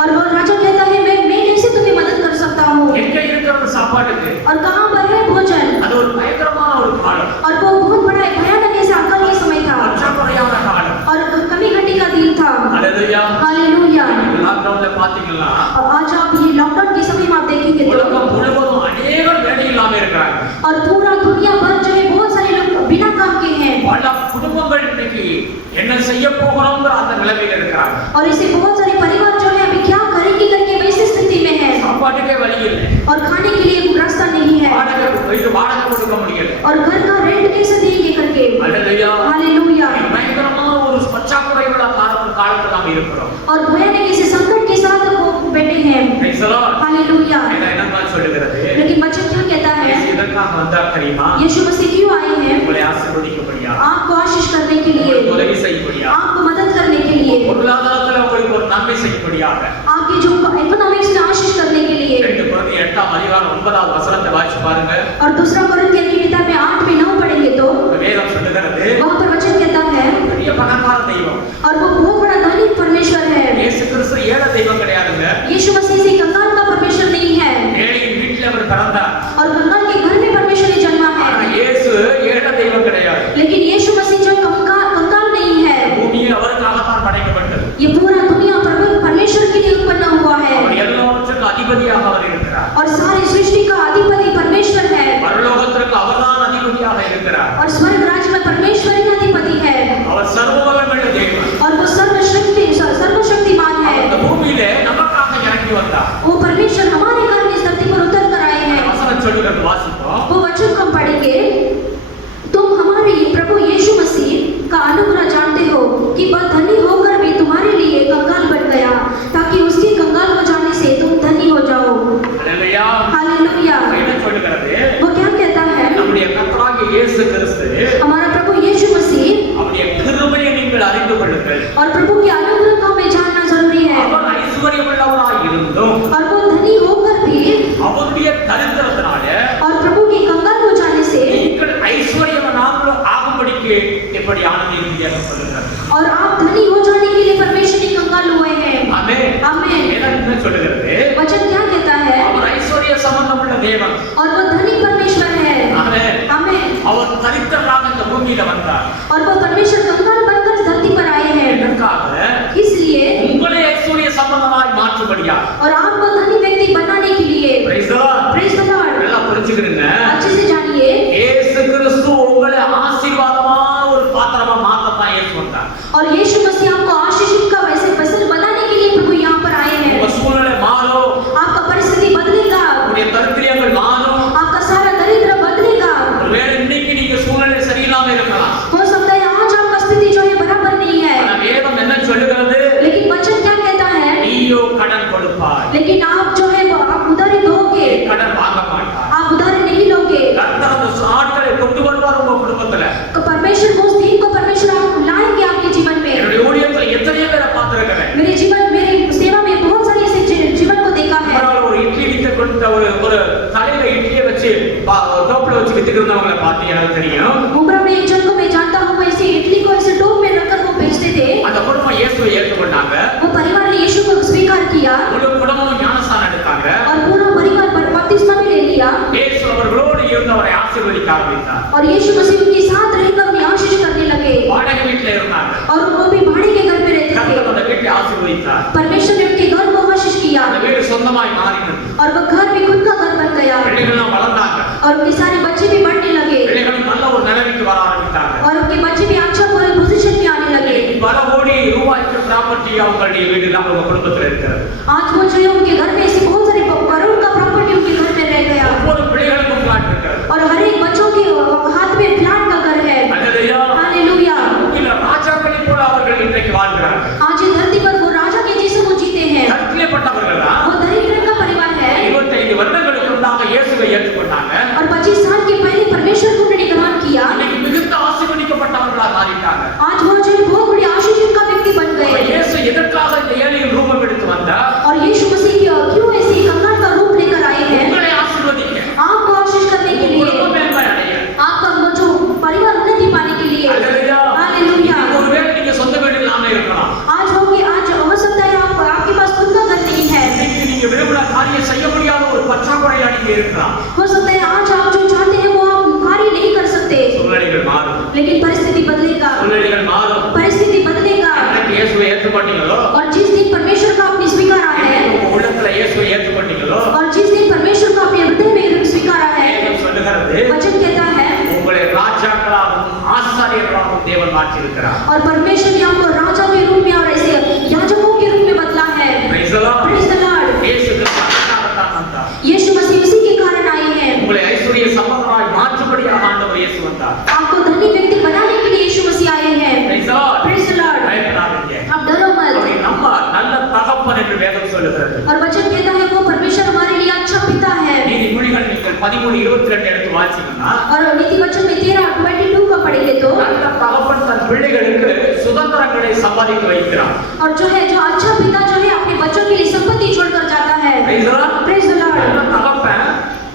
और वो राजा कहता है मैं कैसे तुम्हें मदद कर सकता हूँ। எங்க இருக்கிறது சாப்பாட்டுக்கு और कहाँ पर है भोजन। அது ஒரு பயங்கரமான ஒரு காலம் और वो बहुत बड़ा भयानक ऐसा अकाल का समय था பற்றாக்குறையான காலம் और कमी घटी का दिन था। அல்லேலூயா हालेलुया। லாக்டவுன்ல பாத்தீங்கன்னா आज आप ये लॉकडाउन के समय में आप देखेंगे तो உலகம் முழுவதும் அநேகர் வேலை இல்லாம இருக்காங்க और पूरा दुनिया भर जो है बहुत सारे लोग बिना काम के हैं பல குடும்பங்கள் இன்னைக்கு என்ன செய்ய போகிறோம்ங்கிற அந்த நிலைமையில இருக்காங்க और इसे बहुत सारे परिवार जो है अभी क्या करेंगे करके वैसी स्थिति में है சாப்பாட்டுக்கே வழி இல்லை और खाने के लिए रास्ता नहीं है வாடகை கொடுக்க முடியல और घर का रेंट कैसे देंगे करके। அல்லேலூயா हालेलुया। பயங்கரமான ஒரு பற்றாக்குறையுள்ள காலத்துல நாம் இருக்கிறோம் और भयानक ऐसे संकट के साथ वो बैठे हैं। Praise the Lord. हालेलुया। என்னமா சொல்லுகிறது लेकिन वचन क्या कहता है இதற்காக வந்தார் தெரியுமா यीशु मसीह क्यों आए हैं உங்களை ஆசீர்வதிக்கப்படியா आपको आशीष करने के लिए உதவி செய்யப்படியா आपको मदद करने के लिए பொருளாதாரத்துல உங்களுக்கு ஒரு நன்மை செய்யப்படியாக आपके जो इकोनॉमिक्स में आशीष करने के लिए। 2 கொரிந்தியர் 8 அதிகாரம் 9வது வசனத்தை வாசிச்சு பாருங்க और दूसरा कोरिन्थियर की किताब में 8 में 9 पढ़ेंगे तो வேதம் சொல்லுகிறது वहां पर वचन कहता है பெரிய பணக்கார தெய்வம் और वो बहुत बड़ा धनी परमेश्वर है। இயேசு கிறிஸ்து ஏழை தெய்வம் கிடையாதுங்க यीशु मसीह से कंगाल का परमेश्वर नहीं है ஏழையின் வீட்டில் அவர் பிறந்தார் और कंगाल के घर में परमेश्वर ने जन्मा ஆனா है। இயேசு ஏழை தெய்வம் கிடையாது लेकिन यीशु मसीह जो कंगाल नहीं है பூமியே அவருக்காகத்தான் படைக்கப்பட்டது ये पूरा दुनिया प्रभु परमेश्वर के लिए उत्पन्न हुआ है அவர் எல்லாவற்றுக்கும் அதிபதியாக அவர் இருக்கிறார் और सारी सृष्टि का अधिपति परमेश्वर है பரலோகத்திற்கு அவர்தான் அதிபதியாக இருக்கிறார் और स्वर्ग राज्य में परमेश्वर ही अधिपति है அவர் சர்வவல்லமையுள்ள தேவன் और वो सर्वशक्तिमान है। இந்த பூமியிலே நமக்காக இறங்கி வந்தார் वो परमेश्वर हमारे कारण इस धरती पर उतर कर आए हैं। வசனம் சொல்லுகிறது வாசிப்போம் वो वचन को हम पढ़ेंगे तुम हमारे प्रभु यीशु मसीह का अनुग्रह जानते हो कि वह धनी होकर भी तुम्हारे लिए कंगाल बन गया ताकि उसके कंगाल हो जाने से तुम धनी हो जाओ। அல்லேலூயா हालेलुया। என்ன சொல்லுகிறது वो क्या कहता है நம்முடைய கர்த்தராகிய இயேசு கிறிஸ்து हमारा प्रभु यीशु मसीह அவருடைய கிருபையை நீங்கள் அறிந்து கொள்ளுங்கள் और प्रभु के अनुग्रह को हमें जानना जरूरी है। அவர் ஐஸ்வர்யமுள்ளவராய் இருந்தும் और वो धनी होकर भी அவருடைய தரித்திரத்தினால और प्रभु के कंगाल हो जाने से நீங்கள் ஐஸ்வர்யவான்கள் ஆகும்படிக்கு எப்படி ஆனந்தீயாக சொல்லுகிறார் और आप धनी हो जाने के लिए परमेश्वर ने कंगाल हुए हैं। ஆமென் आमीन। என்ன சொல்லுகிறது वचन क्या कहता है அவர் ஐஸ்வர்ய சம்பந்தமுள்ள தேவன் और वो धनी परमेश्वर है। ஆமென் आमीन। அவர் தரித்திரராக இந்த பூமியில வந்தார் और वो परमेश्वर कंगाल बनकर इस धरती पर आए हैं எதற்காக इसलिए உங்களை ஐஸ்வர்ய சம்பந்தமாய் மாற்றும்படியா और आपको धनी व्यक्ति बनाने के लिए। Praise the Lord. Praise the Lord. எல்லாம் புரிஞ்சுக்கிறீங்க अच्छे से जानिए இயேசு கிறிஸ்து உங்களை ஆசீர்வாதமான ஒரு பாத்திரமா மாத்தத்தான் இயேசு வந்தார் और यीशु मसीह आपको आशीष का वैसे फसल बनाने के लिए प्रभु यहाँ पर आए हैं। உங்க சூழ்நிலை மாறும் आपका परिस्थिति बदलेगा உங்களுடைய தரித்திரங்கள் மாறும் आपका सारा दरिद्र बदलेगा। ஒருவேளை இன்னைக்கு நீங்க சூழ்நிலை சரியில்லாம இருக்கலாம் हो सकता है आज आपका स्थिति जो है बराबर नहीं है ஆனா வேதம் என்ன சொல்லுகிறது लेकिन वचन क्या कहता है நீயோ கடன் கொடுப்பாய் लेकिन आप जो है वो आप उधारी दोगे கடன் வாங்க மாட்டாய் आप उधारी नहीं लोगे। கர்த்தர் அந்த ஆட்களை கொண்டு வருவார் உங்க குடும்பத்துல तो परमेश्वर को उस दिन को परमेश्वर आप लाएंगे आपके जीवन में। என்னுடைய ஊழியத்துல எத்தனையோ பேரை பார்த்திருக்கிறேன் मेरे सेवा में बहुत सारी ऐसे जीवन को देखा है। அவரால் ஒரு இட்லி வித்த கொடுத்த ஒரு தலையில இட்லியை வச்சு டோப்ல வச்சு வித்துட்டு இருந்தவங்களை பார்த்து எனக்கு தெரியும் मुंबई में एक जन को मैं जानता हूँ ऐसे इडली को ऐसे टोप में रखकर वो बेचते थे। அந்த குடும்பம் இயேசுவை ஏற்றுக்கொண்டாங்க वो परिवार ने यीशु को स्वीकार किया முழு குடும்பமும் ஞானஸ்நானம் எடுத்தாங்க और पूरा परिवार बपतिस्मा भी ले लिया இயேசு அவர்களோடு இருந்து அவரை ஆசீர்வதிக்க ஆரம்பித்தார் और यीशु मसीह उनके साथ रहकर उन्हें आशीष करने लगे வாடகை வீட்டுல இருந்தாங்க और वो भी भाड़े के घर में रहते கர்த்தர் थे। அந்த வீட்டை ஆசீர்வதித்தார் परमेश्वर ने उनके घर को आशीष किया அந்த வீடு சொந்தமாய் மாறினது और वो घर भी खुद का घर बन गया பிள்ளைகளும் வளர்ந்தாங்க और उनके सारे बच्चे भी बढ़ने लगे பிள்ளைகளும் நல்ல ஒரு நிலைமைக்கு வர ஆரம்பித்தாங்க और उनके बच्चे भी अच्छा पूरे पोजीशन में आने लगे। பல கோடி ரூபாய்க்கு ப்ராப்பர்ட்டி அவங்களுடைய வீடுல அவங்க குடும்பத்துல இருக்கிறது आज वो जो है उनके घर में ऐसे बहुत सारे करोड़ का प्रॉपर्टी उनके घर में रह गया ஒவ்வொரு பிள்ளைகளுக்கும் பிளாட் இருக்கிறது और हर एक बच्चों के हाथ में प्लाट का घर है। அல்லேலூயா हालेलुया। இல்ல ராஜாக்களை போல அவர்கள் இன்றைக்கு வாழ்கிறார்கள் आज इस धरती पर वो राजा के जैसे वो जीते हैं। தரித்திரப்பட்டவர்கள் தான் वो दरिद्र का परिवार है 25 வருடங்களுக்கு முன்னாக இயேசுவை ஏற்றுக்கொண்டாங்க और 25 साल के पहले परमेश्वर को उन्होंने ग्रहण किया। இன்னைக்கு மிகுந்த ஆசீர்வதிக்கப்பட்டவர்களா மாறிட்டாங்க आज वो जो है बहुत बड़ी आशीष का व्यक्ति बन அப்ப गए இயேசு எதற்காக இந்த ஏழையின் ரூபம் எடுத்து வந்தார் और यीशु मसीह क्यों ऐसे என்று வேதம் சொல்லுகிறது. और वचन कहता है वो परमेश्वर हमारे लिए अच्छा पिता है। நீதிமொழிகள் நீங்கள் 13:22 எடுத்து வாசிங்கன்னா, और नीति वचन में 13:22 का पढ़ेंगे तो நல்ல தகப்பன் தன் பிள்ளைகளுக்கு சுதந்திரங்களை சம்பாதித்து வைக்கிறார். और जो अच्छा पिता जो है अपने बच्चों के लिए संपत्ति छोड़कर जाता है। Praise the Lord. நல்ல தகப்பன்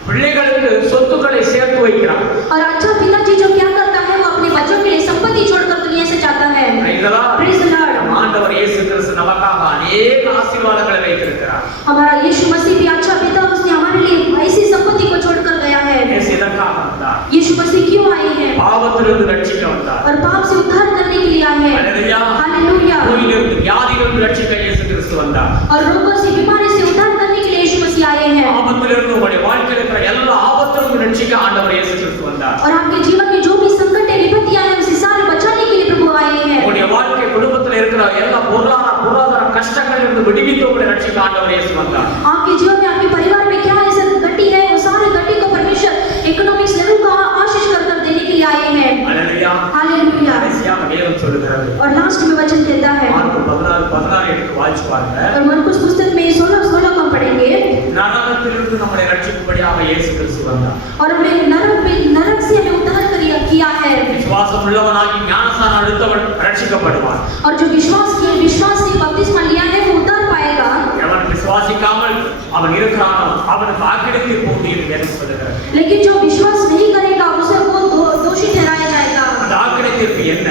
பிள்ளைகளுக்கு சொத்துக்களை சேர்த்து வைக்கிறார். और अच्छा पिताजी जो क्या करता है वो अपने बच्चों के लिए संपत्ति छोड़कर दुनिया से जाता है। Praise the Lord. ஆண்டவர் இயேசு கிறிஸ்து நமக்காக अनेक ஆசீர்வாதங்களை வைத்திருக்கிறார். हमारा यीशु मसीह भी अच्छा पिता, उसने हमारे लिए ऐसी संपत्ति को छोड़कर गया है। இயேசு இதற்காக வந்தார். यीशु मसीह क्यों आए हैं? பாவத்திலிருந்து ரட்சிக்க வந்தார். और पाप से उद्धार करने के लिए आए हैं। हालेलुया। हालेलुया। நோயிலிருந்து வியாதியிலிருந்து ரட்சிக்க இயேசு கிறிஸ்து வந்தார். और रोगों से बीमारी से उद्धार करने के लिए यीशु मसीह आए हैं। ஆபத்திலிருந்து உங்களுடைய வாழ்க்கையில் இருக்கிற எல்லா ஆபத்திலிருந்து ரட்சிக்க ஆண்டவர் இயேசு கிறிஸ்து வந்தார். और आपके जीवन में जो भी संकट है विपत्तियां हैं उसे सारे बचाने के लिए प्रभु आए हैं। உங்களுடைய வாழ்க்கை குடும்பத்தில் இருக்கிற எல்லா பொருளாதார கஷ்டங்களிலிருந்து விடுவித்து உங்களை ரட்சிக்க ஆண்டவர் இயேசு வந்தார். आपके जीवन में आपके परिवार में क्या ऐसा गति है वो सारे गति को परमेश्वर इकोनॉमिक्स लेवल को आशीष कर देने के लिए आए हैं। हालेलुया। हालेलुया। கடைசியாக வேதம் சொல்லுகிறது. और लास्ट में वचन कहता है மார்க்கு 16 எடுத்து வாசிச்சு பாருங்க. और मरकुस पुस्तक में 16 को पढ़ेंगे। நரகத்திலிருந்து நம்மை ரட்சிக்கும்படியாக இயேசு கிறிஸ்து வந்தார். और हमें नरक से हमें उद्धार किया है। விசுவாசம் உள்ளவனாகி ஞானஸ்நானம் எடுத்தவன் ரட்சிக்கப்படுவான். और जो विश्वास से बपतिस्मा लिया है वो उद्धार पाएगा। எவன் விசுவாசிக்காமல் அவன் இருக்கிறானோ அவனுக்கு ஆக்கிரமிப்பு போகுது என்று வேதம் சொல்லுகிறது. लेकिन जो विश्वास नहीं करेगा उसे वो दोषी ठहराया जाएगा। அந்த ஆக்கிரமிப்பு என்ன?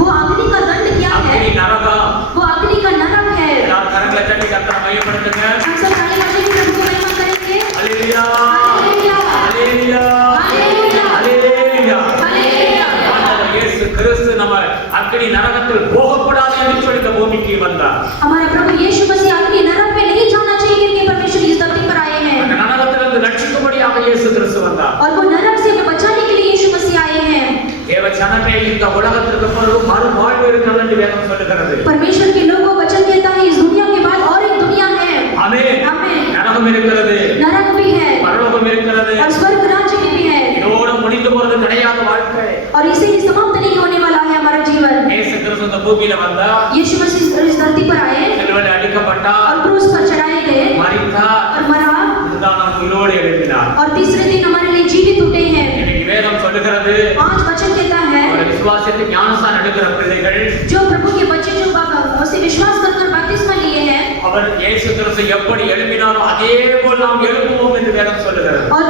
वो अग्नि का दंड क्या है? அக்னி நரகம். वो अग्नि का नरक है। எல்லாரும் கரங்களை தட்டி கர்த்தரை மையப்படுத்துங்க. हम सब ताली बजाकर प्रभु को महिमा करेंगे। ஹalleluya हालेलुया। ஹalleluya हालेलुया। ஹalleluya. हालेलुया। ஆண்டவர் இயேசு கிறிஸ்து நம்ம அக்னி நரகத்தில் போகக்கூடாது என்று சொல்லி இந்த பூமிக்கு வந்தார். हमारा प्रभु यीशु मसीह अग्नि नरक में नहीं जाना चाहिए क्योंकि परमेश्वर इस धरती पर आए हैं। அந்த நரகத்திலிருந்து ரட்சிக்கும்படியாக இயேசு கிறிஸ்து வந்தார். और वो नरक से हमें बचाने के लिए यीशु मसीह आए हैं। தேவ ஜனமே இந்த உலகத்திற்கு பிறகு மறுவாழ்வு இருக்கிறது என்று வேதம் சொல்லுகிறது. परमेश्वर के लोगों को वचन कहता है इस दुनिया के बाद और एक दुनिया है। ஆமென். आमीन। நரகம் இருக்கிறது, नरक भी है பரலோகம் இருக்கிறது. और स्वर्ग राज्य भी है। இதோடு முடிந்து போறது கிடையாது வாழ்க்கை. और इसे ही समाप्त नहीं होने वाला है हमारा जीवन। இயேசு கிறிஸ்து இந்த பூமியில வந்தார். यीशु मसीह इस धरती पर आए சிலுவையில் அடிக்கப்பட்டார், और क्रूस पर चढ़ाए गए மரித்தார், और मरा மூன்றாம் நாள் உயிரோடு எழும்பினார். और तीसरे दिन हमारे लिए जीवित उठे हैं। இன்னைக்கு வேதம் சொல்லுகிறது, आज वचन कहता है அவருடைய விசுவாசத்தை ஞானஸ்நானம் எடுக்கிற பிள்ளைகள் जो प्रभु के बच्चे जो उसे विश्वास कर बपतिस्मा लिए हैं அவர் இயேசு கிறிஸ்து எப்படி எழும்பினாரோ அதே போல் நாம் எழும்புவோம் என்று வேதம் சொல்லுகிறது. और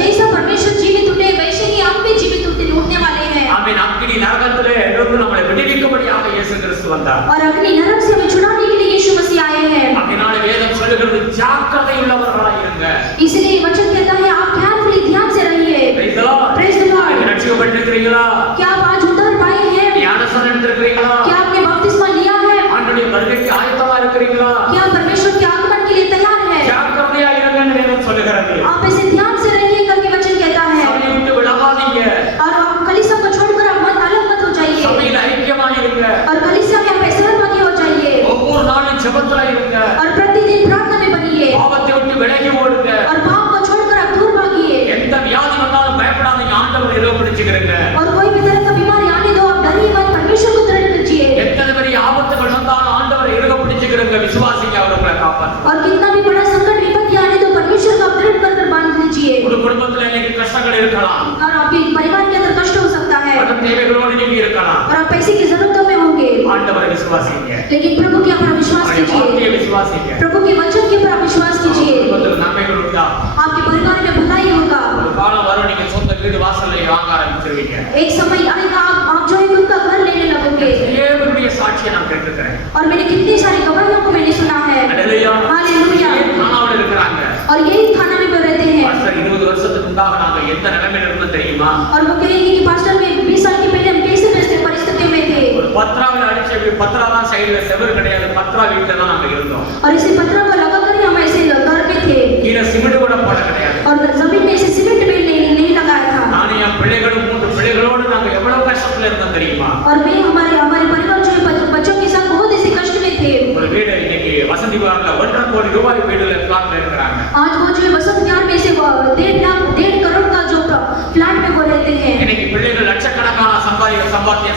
जैसा परमेश्वर जीवित उठे वैसे ही हम भी जीवित उठने वाले हैं। ஆமென். அக்னி நரகத்திலே இருந்து நம்மை விடுவிக்கும்படியாக இயேசு கிறிஸ்து வந்தார். और अग्नि नरक से हमें छुड़ाने के लिए यीशु मसीह आए हैं। அதனால வேதம் சொல்லுகிறது ஜாக்கிரதை உள்ளவர்களாய் இருங்க. इसलिए वचन कहता है आप ध्यान से रहिए। Praise the Lord. Praise the Lord। ரட்சிக்கப்பட்டிருக்கிறீங்களா? क्या आप आज उद्धार पाए हैं? ஞானஸ்நானம் எடுத்திருக்கிறீங்களா? क्या आपने बपतिस्मा लिया है? ஆண்டவருடைய வருகைக்கு ஆயத்தமா இருக்கிறீங்களா? क्या परमेश्वर के आगमन के लिए तैयार है? ஜாக்கிரதையா இருங்க என்று வேதம் சொல்லுகிறது. आप ऐसे ध्यान से रहिए करके वचन कहता है। சபையை விட்டு விலகாதீங்க. और आप कलीसिया को छोड़कर आप अलग मत हो जाइए। சபையில் ஐக்கியமா இருங்க. और कलीसिया में आप सहभागी हो जाइए। ஒவ்வொரு நாளும் ஜெபத்துல இருங்க. और प्रतिदिन प्रार्थना में बनिए। பாவத்தை விட்டு விலகி ஓடுங்க. और पाप को छोड़कर आप दूर भागिए। எந்த வியாதி வந்தாலும் பயப்படாதீங்க, ஆண்டவரை இரவுபடுத்திக்கிறங்க. और कोई भी तरह का बीमारी आने दो, आप डरिए मत, परमेश्वर को दृढ़ कीजिए। எத்தனை பெரிய ஆபத்துகள் வந்தாலும் ஆண்டவரை இரவுபடுத்திக்கிறங்க, விசுவாசிங்க, அவர் உங்களை காப்பாற்றுவார். और कितना भी बड़ा संकट विपत्ति आने दो, परमेश्वर को आप दृढ़ कर बांध लीजिए। ஒரு குடும்பத்துல இன்னைக்கு கஷ்டங்கள் இருக்கலாம், और आपके परिवार के अंदर कष्ट हो सकता है பல தேவைகளோடு நீங்க இருக்கலாம். और आप पैसे की जरूरतों में होंगे, ஆண்டவரை விசுவாசிங்க, लेकिन प्रभु के ऊपर विश्वास அவருடைய வார்த்தையை कीजिए। விசுவாசிங்க. प्रभु के वचन के ऊपर आप विश्वास कीजिए। குடும்பத்தில் நன்மைகள் உண்டா? आपके परिवार में भलाई होगा। ஒரு காலம் வரும் நீங்க சொந்த வீடு வாசல்ல வாங்க ஆரம்பிச்சிருவீங்க. एक समय आएगा आप जो है खुद का घर लेने लगोगे। தேவனுடைய சாட்சியை நான் கேட்டிருக்கிறேன். और मैंने कितनी सारी गवाहियों को मैंने सुना है। அல்லேலூயா. हालेलुया। தானாவுல இருக்கிறாங்க. और यही थाना में वो रहते हैं। பாஸ்டர் 20 வருஷத்துக்கு முன்னாக நாங்க எந்த நிலைமையில இருந்தோம் தெரியுமா? और वो कहेंगे कि पास्टर में 20 साल के पहले हम कैसे परिस्थिति में थे। ஒரு பத்ராவில் அடிச்ச பத்ரா தான் சைடுல செவர் கிடையாது, பத்ரா வீட்டுல தான் நாங்க இருந்தோம். और इसे पत्थरों को लगाकर ही हम ऐसे घर में थे। கீழே சிமெண்ட் கூட போட கிடையாது. और जमीन में ऐसे सीमेंट भी नहीं लगाया था। நானே என் பிள்ளைகளும் 3 பிள்ளைகளோடு நாங்க எவ்வளவு கஷ்டத்துல இருந்தோம் தெரியுமா? और मैं हमारे परिवार जो बच्चों के साथ बहुत ऐसे कष्ट में थे। ஒரு வீடு இன்னைக்கு வசந்தி விஹார்ல 1.5 கோடி ரூபாய் வீடுல பிளாட்ல இருக்கிறாங்க. आज वो जो वसंत विहार में से 1.5 करोड़ का जो प्लाट में वो रहते हैं। இன்னைக்கு பிள்ளைகள் லட்சக்கணக்கான சம்பாத்தியம்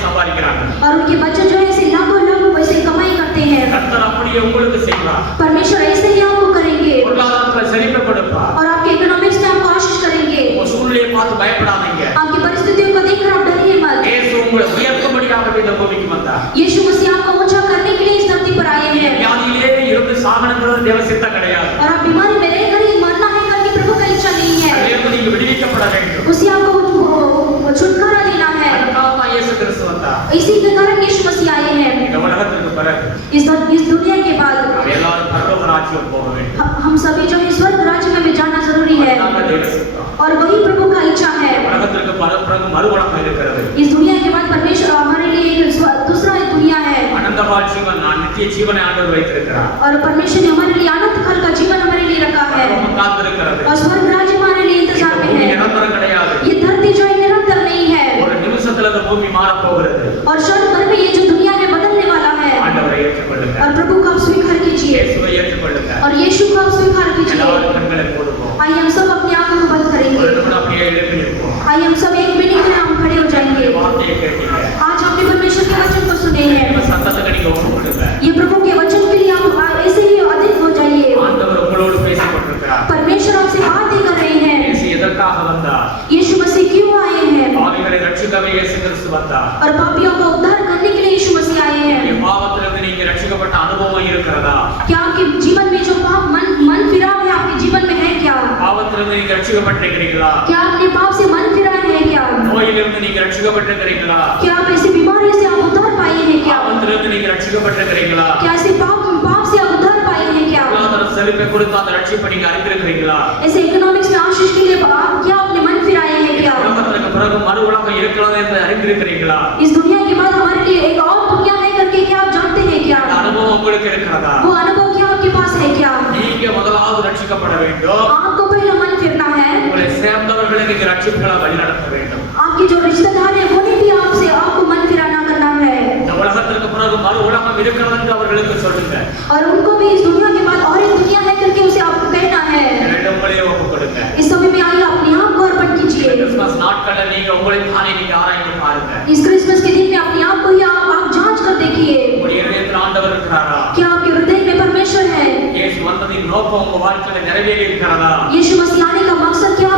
சம்பாதிக்கிறாங்க. और उनके बच्चे जो है ऐसे लाखों पैसे कमाई करते हैं। கர்த்தர் அப்படி அப்படியே உங்களுக்கு செய்வார். परमेश्वर ऐसे ही आपको करेंगे பொருளாதாரத்துல செழிப்பை கொடுப்பார். और आपके इकोनॉमिक्स में आपको आशीष करेंगे। உங்க சூழ்நிலையை பார்த்து பயப்படாதீங்க. आपकी परिस्थितियों को देखकर आप डरिए मत। இயேசு உங்களை உயர்த்தும்படியாக இந்த பூமிக்கு வந்தார். यीशु मसीह आपको ऊंचा करने के लिए इस धरती पर आए हैं। வியாதியிலே இருந்து சாகணும்ன்றது தேவ சித்தம் கிடையாது. और आप बीमारी में रहकर ही मरना है करके प्रभु का इच्छा नहीं है। அதிலிருந்து நீங்க விடுவிக்கப்பட வேண்டும். उसी आपको छुटकारा देना है। அதுக்காக தான் இயேசு கிறிஸ்து வந்தார். इसी के कारण यीशु मसीह आए हैं। இந்த உலகத்துக்கு பிறகு इस दुनिया के बाद நாம் எல்லாரும் பரலோக ராஜ்யம் போக வேண்டும். हम सभी जो है स्वर्ग राज्य में भी जाना जरूरी है அதுதான் தேவ சித்தம். और वही प्रभु का इच्छा है। உலகத்திற்கு பிறகு மறு உலகம் இருக்கிறது. इस दुनिया के बाद परमेश्वर हमारे लिए एक दूसरा दुनिया है அனந்த வாழ்க்கையின் நித்திய ஜீவனை ஆண்டவர் வைத்திருக்கிறார். और परमेश्वर ने हमारे लिए अनंत काल का जीवन हमारे लिए रखा है பரலோகம் காத்திருக்கிறது. और स्वर्ग राज्य हमारे लिए इंतजार में பூமி है। நிரந்தரம் கிடையாது. ये धरती जो है निरंतर नहीं है ஒரு நிமிஷத்துல இந்த பூமி மாறப் போகிறது. और क्षण भर में ये जो दुनिया है बदलने वाला है। ஆண்டவரை ஏற்றுக்கொள்ளுங்க. और प्रभु को आप स्वीकार कीजिए இயேசுவை ஏற்றுக்கொள்ளுங்க. और यीशु को आप स्वीकार कीजिए। எல்லாரும் கண்களை மூடுவோம். आइए हम सब अपनी आंखों को बंद ஒரு करेंगे। நிமிடம் அப்படியே எழுப்பி நிற்போம். आइए हम सब एक मिनट के लिए हम खड़े हो जाएंगे। வார்த்தையை கேட்டீங்க. आज आपने परमेश्वर के वचन को सुने हैं। இந்த சத்தத்துக்கு நீங்க ஒப்பு கொடுங்க. ये प्रभु के वचन के लिए आप ऐसे ही अधीन हो जाइए। ஆண்டவர் உங்களோடு பேசிக் கொண்டிருக்கிறார். परमेश्वर आपसे बातें कर रहे हैं। இயேசு எதற்காக வந்தார்? यीशु मसीह क्यों आए हैं? பாவிகளை ரட்சிக்கவே இயேசு கிறிஸ்து வந்தார். और पापियों को उद्धार करने के लिए यीशु मसीह आए हैं। உங்க பாவத்திலிருந்து நீங்க ரட்சிக்கப்பட்ட அனுபவம் இருக்கிறதா? क्या आपके जीवन में जो पाप मन फिरा है आपके जीवन में है क्या? பாவத்திலிருந்து நீங்க ரட்சிக்கப்பட்டிருக்கிறீர்களா? क्या आपने पाप से मन फिरा है क्या? நோயிலிருந்து நீங்க ரட்சிக்கப்பட்டிருக்கிறீர்களா? क्या आप ऐसी बीमारी से आप उद्धार पाए हैं क्या? பாவத்திலிருந்து நீங்க ரட்சிக்கப்பட்டிருக்கிறீர்களா? क्या ऐसे पाप से आप उद्धार पाए हैं क्या? பொருளாதார செழிப்பை கொடுத்து அந்த ரட்சிப்பை நீங்க அறிந்திருக்கிறீங்களா? ऐसे इकोनॉमिक्स में आशीष के लिए आप क्या आपने मन फिराए हैं क्या? உலகத்திற்கு பிறகு மறு உலகம் இருக்கிறது என்று அறிந்திருக்கிறீங்களா? इस दुनिया के बाद हमारे लिए एक और दुनिया है करके क्या आप जानते हैं क्या? இந்த அனுபவம் உங்களுக்கு இருக்கிறதா? वो अनुभव क्या आपके पास है क्या? நீங்க முதலாவது ரட்சிக்கப்பட வேண்டும். आपको पहले मन फिरना है। உங்களை சேர்ந்தவர்களை நீங்க ரட்சிப்புகளை வழிநடத்த வேண்டும். आपके जो रिश्तेदार हैं उन्हें भी आपको मन फिराना करना है। இந்த உலகத்திற்கு பிறகு மறு உலகம் இருக்கிறது என்று அவர்களுக்கு சொல்லுங்க. और उनको भी इस दुनिया के बाद और एक दुनिया है करके उसे आपको कहना है। உங்களையே ஒப்பு கொடுங்க. इस समय में आइए अपने आप को अर्पण कीजिए। கிறிஸ்துமஸ் நாட்கள்ல நீங்க உங்களை தானே நீங்க ஆராய்ந்து பாருங்க. इस क्रिसमस के दिन में अपने आप को ही आप जांच कर देखिए। உங்களுடைய இதயத்தில் ஆண்டவர் இருக்கிறாரா? क्या आपके हृदय में परमेश्वर है? இயேசு வந்ததின் நோக்கம் உங்க வாழ்க்கையில நிறைவேறி இருக்கிறதா? यीशु मसीह आने का मकसद क्या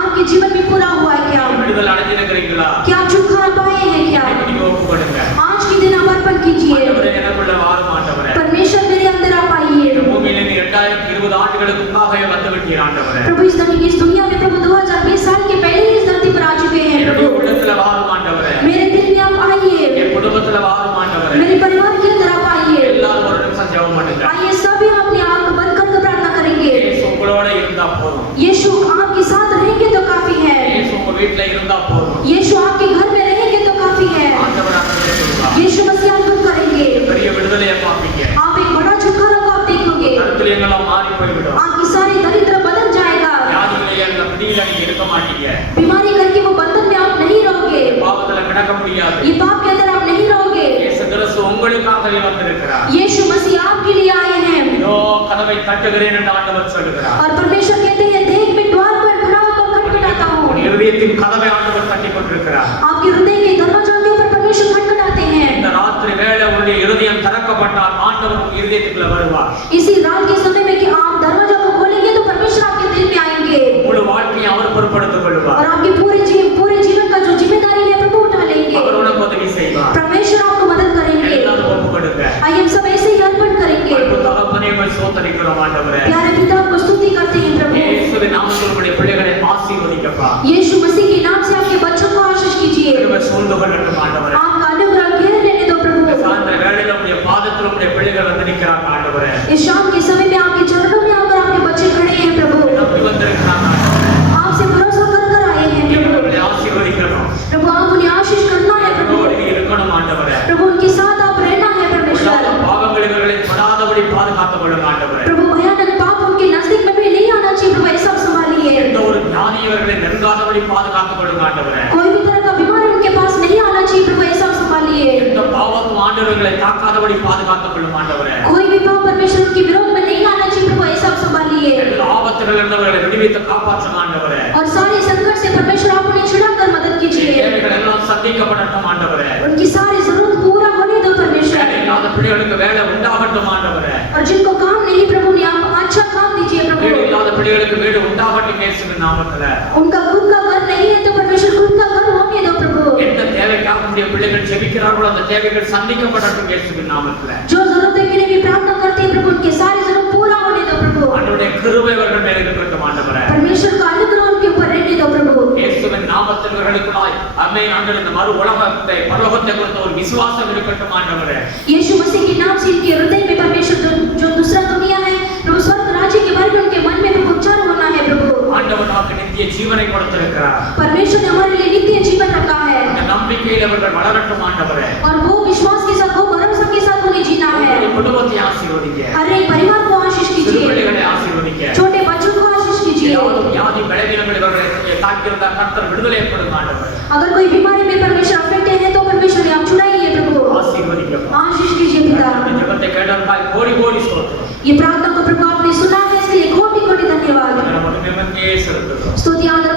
आपके जीवन में पूरा हुआ है क्या? விடுதலை அடைஞ்சிருக்கிறீங்களா? क्या आप छुटकारा पाए हैं क्या? நீங்க ஒப்பு கொடுங்க. आज के दिन आप अर्पण कीजिए। ஆண்டவரே எனக்குள்ள வாரும் ஆண்டவரே. परमेश्वर मेरे अंदर आप आइए। இந்த பூமியில நீ 2020 ஆண்டுகளுக்கு முன்னாக வந்து விட்டீர் ஆண்டவரே. प्रभु इस दुनिया में प्रभु 2020 साल के पहले ही इस धरती पर आ चुके हैं। என்னுடைய प्रभु உள்ளத்துல வாரும் ஆண்டவரே. मेरे दिल में आप आइए। என் குடும்பத்துல வாரும் ஆண்டவரே. मेरे परिवार के अंदर आप आइए। எல்லாரும் ஒரு நிமிஷம் ஜெபம் பண்ணுங்க. आइए सभी अपने आँख बंद करके प्रार्थना करेंगे। இயேசு உங்களோட இருந்தா போதும். यीशु आपके साथ रहेंगे तो काफी है। இயேசு உங்க வீட்ல இருந்தா போதும். यीशु आपके घर में रहेंगे तो काफी है। ஆண்டவர் அப்படியே சொல்றார். यीशु मसीह अद्भुत करेंगे। பெரிய விடுதலையை பார்ப்பீங்க. आप एक बड़ा छुटकारा को आप देखोगे। தரித்திரங்களெல்லாம் மாறி போய்விடும். आपकी सारी दरिद्र बदल जाएगा। வியாதிகளே அந்த பிடியில நீங்க இருக்க மாட்டீங்க. बीमारी करके वो बंधन में आप नहीं रहोगे। பாவத்துல கிடக்க முடியாது. ये पाप के अंदर आप नहीं रहोगे। இயேசு கிறிஸ்து உங்களுக்காகவே வந்திருக்கிறார். यीशु मसीह आपके लिए आए हैं। இதோ கதவை தட்டுகிறேன் என்று ஆண்டவர் சொல்கிறார். और परमेश्वर कहते हैं देख मैं द्वार पर खड़ा होकर खटखटाता हूँ। உன் இதயத்தின் கதவை ஆண்டவர் தட்டிக் கொண்டிருக்கிறார். आपके हृदय के दरवाजों के ऊपर परमेश्वर खटखटाते हैं। இந்த ராத்திரி வேளை உன்னுடைய இதயம் திறக்கப்பட்டால் ஆண்டவர் உன் இதயத்துக்குள்ள வருவார். इसी रात के समय में कि आप दरवाजा को खोलेंगे तो परमेश्वर आपके दिल में आएंगे முழு வாழ்க்கையை அவர் பொறுப்படுத்திக் கொள்வார். और आपके पूरे जीवन का जो जिम्मेदारी है प्रभु उठा लेंगे। அவர் உனக்கு உதவி செய்வார். परमेश्वर आपको मदद करेंगे। எல்லாரும் ஒப்பு கொடுங்க. आइए हम सब ऐसे ही अर्पण करेंगे। அன்பு தகப்பனே உம்மை ஸ்தோத்திரிக்கிறோம் ஆண்டவரே. प्यारे पिता आपको स्तुति करते हैं प्रभु। இயேசுவின் நாமத்தில் உம்முடைய பிள்ளைகளை ஆசீர்வதிக்கப்பா. यीशु मसीह के नाम से आपके बच्चों को आशीष कीजिए। கிருபை சூழ்ந்து கொள்ளட்டும் ஆண்டவரே. आपका अनुग्रह घेर लेने दो प्रभु। சாயந்தர வேளையில உம்முடைய பாதத்தில் உம்முடைய பிள்ளைகள் வந்து நிற்கிறாங்க ஆண்டவரே. इस शाम के समय में आपके चरणों में आकर आपके बच्चे खड़े हैं प्रभु। நம்பி வந்திருக்கிறாங்க. आपसे भरोसा कर आए हैं प्रभु। இவர்களை ஆசீர்வதிக்கணும். प्रभु आप उन्हें आशीष करना है प्रभु। இவரோடு நீ இருக்கணும் ஆண்டவரே. प्रभु उनके साथ आप रहना है परमेश्वर। பொல்லாத பாவங்கள் இவர்களை தொடாதபடி பாதுகாத்துக் கொள்ளுங்க ஆண்டவரே. प्रभु भयानक पाप उनके नजदीक में भी नहीं आना चाहिए प्रभु। ऐसा संभालिए। எந்த ஒரு ஞானி இவர்களை நெருங்காதபடி பாதுகாத்துக் கொள்ளுங்க ஆண்டவரே. कोई भी तरह का बीमारी उनके पास नहीं आना चाहिए प्रभु। ऐसा संभालिए। எந்த பாவத்தும் ஆண்டவர்களை தாக்காதபடி பாதுகாத்துக் கொள்ளும் ஆண்டவரே. कोई भी पाप परमेश्वर के विरोध में नहीं आना चाहिए प्रभु। ऐसा संभालिए। எல்லா ஆபத்துகள் இருந்தவர்களை விடுவித்து காப்பாற்றுங்க ஆண்டவரே. और सारे संकट से परमेश्वर आप उन्हें छुड़ाकर मदद कीजिए। தேவைகள் எல்லாம் சந்திக்கப்படட்டும் ஆண்டவரே. उनकी सारी जरूरत पूरा होने दो परमेश्वर। வேலை இல்லாத பிள்ளைகளுக்கு வேலை உண்டாகட்டும் ஆண்டவரே. பிள்ளைகளுக்கு வீடு உண்டாகட்டும் இயேசுவின் நாமத்துல. उनका खुद का घर नहीं है तो परमेश्वर खुद का घर होने दो प्रभु। எந்த தேவைக்காக நம்முடைய பிள்ளைகள் ஜெபிக்கிறார்களோ அந்த தேவைகள் சந்திக்கப்படட்டும் இயேசுவின் நாமத்துல. जो जरूरतें के लिए भी प्रार्थना करते हैं प्रभु उनके सारी जरूरत पूरा होने दो प्रभु। ஆண்டவருடைய கிருபை அவர்கள் மேல் இருக்கட்டும் ஆண்டவரே. परमेश्वर का अनुग्रह उनके ऊपर रहने दो प्रभु। இயேசுவின் நாமத்தில் இவர்களுக்குள்ளாய் ஆமென் ஆண்டவரே இந்த மறு உலகத்தை பரலோகத்தை குறித்த ஒரு விசுவாசம் இருக்கட்டும் ஆண்டவரே. यीशु मसीह के नाम से इनके हृदय में परमेश्वर जो दूसरा दुनिया है प्रभु स्वर्ग राज्य के बारे में उनके मन में प्रभु उच्चार होना है प्रभु। ஆண்டவர் நமக்கு நித்திய ஜீவனை கொடுத்திருக்கிறார். परमेश्वर ने हमारे लिए नित्य जीवन रखा है அந்த நம்பிக்கையில் அவர்கள் வளரட்டும் ஆண்டவரே. और वो विश्वास के साथ वो भरोसा के साथ उन्हें जीना है। உங்களுடைய குடும்பத்தை ஆசீர்வதிங்க. हर एक परिवार को आशीष कीजिए, பிள்ளைகளை ஆசீர்வதிங்க. छोटे बच्चों को आशीष कीजिए। வியாதி பலவீனங்கள் இவர்களை தாக்கியிருந்த கர்த்தர் விடுதலை ஏற்படும் ஆண்டவரே. अगर कोई बीमारी में परमेश्वर अफेक्टेड है तो परमेश्वर ने आप छुड़ाइए प्रभु। ஆசீர்வதிங்க. आशीष कीजिए पिता। இந்த ஜெபத்தை கேட்டதற்காக கோடி கோடி ஸ்தோத்திரம். ये प्रार्थना को प्रभु आपने सुना है इसके लिए कोटि कोटि धन्यवाद। நமக்கு நிமிர்ந்தே செலுத்துகிறோம். स्तुति आदर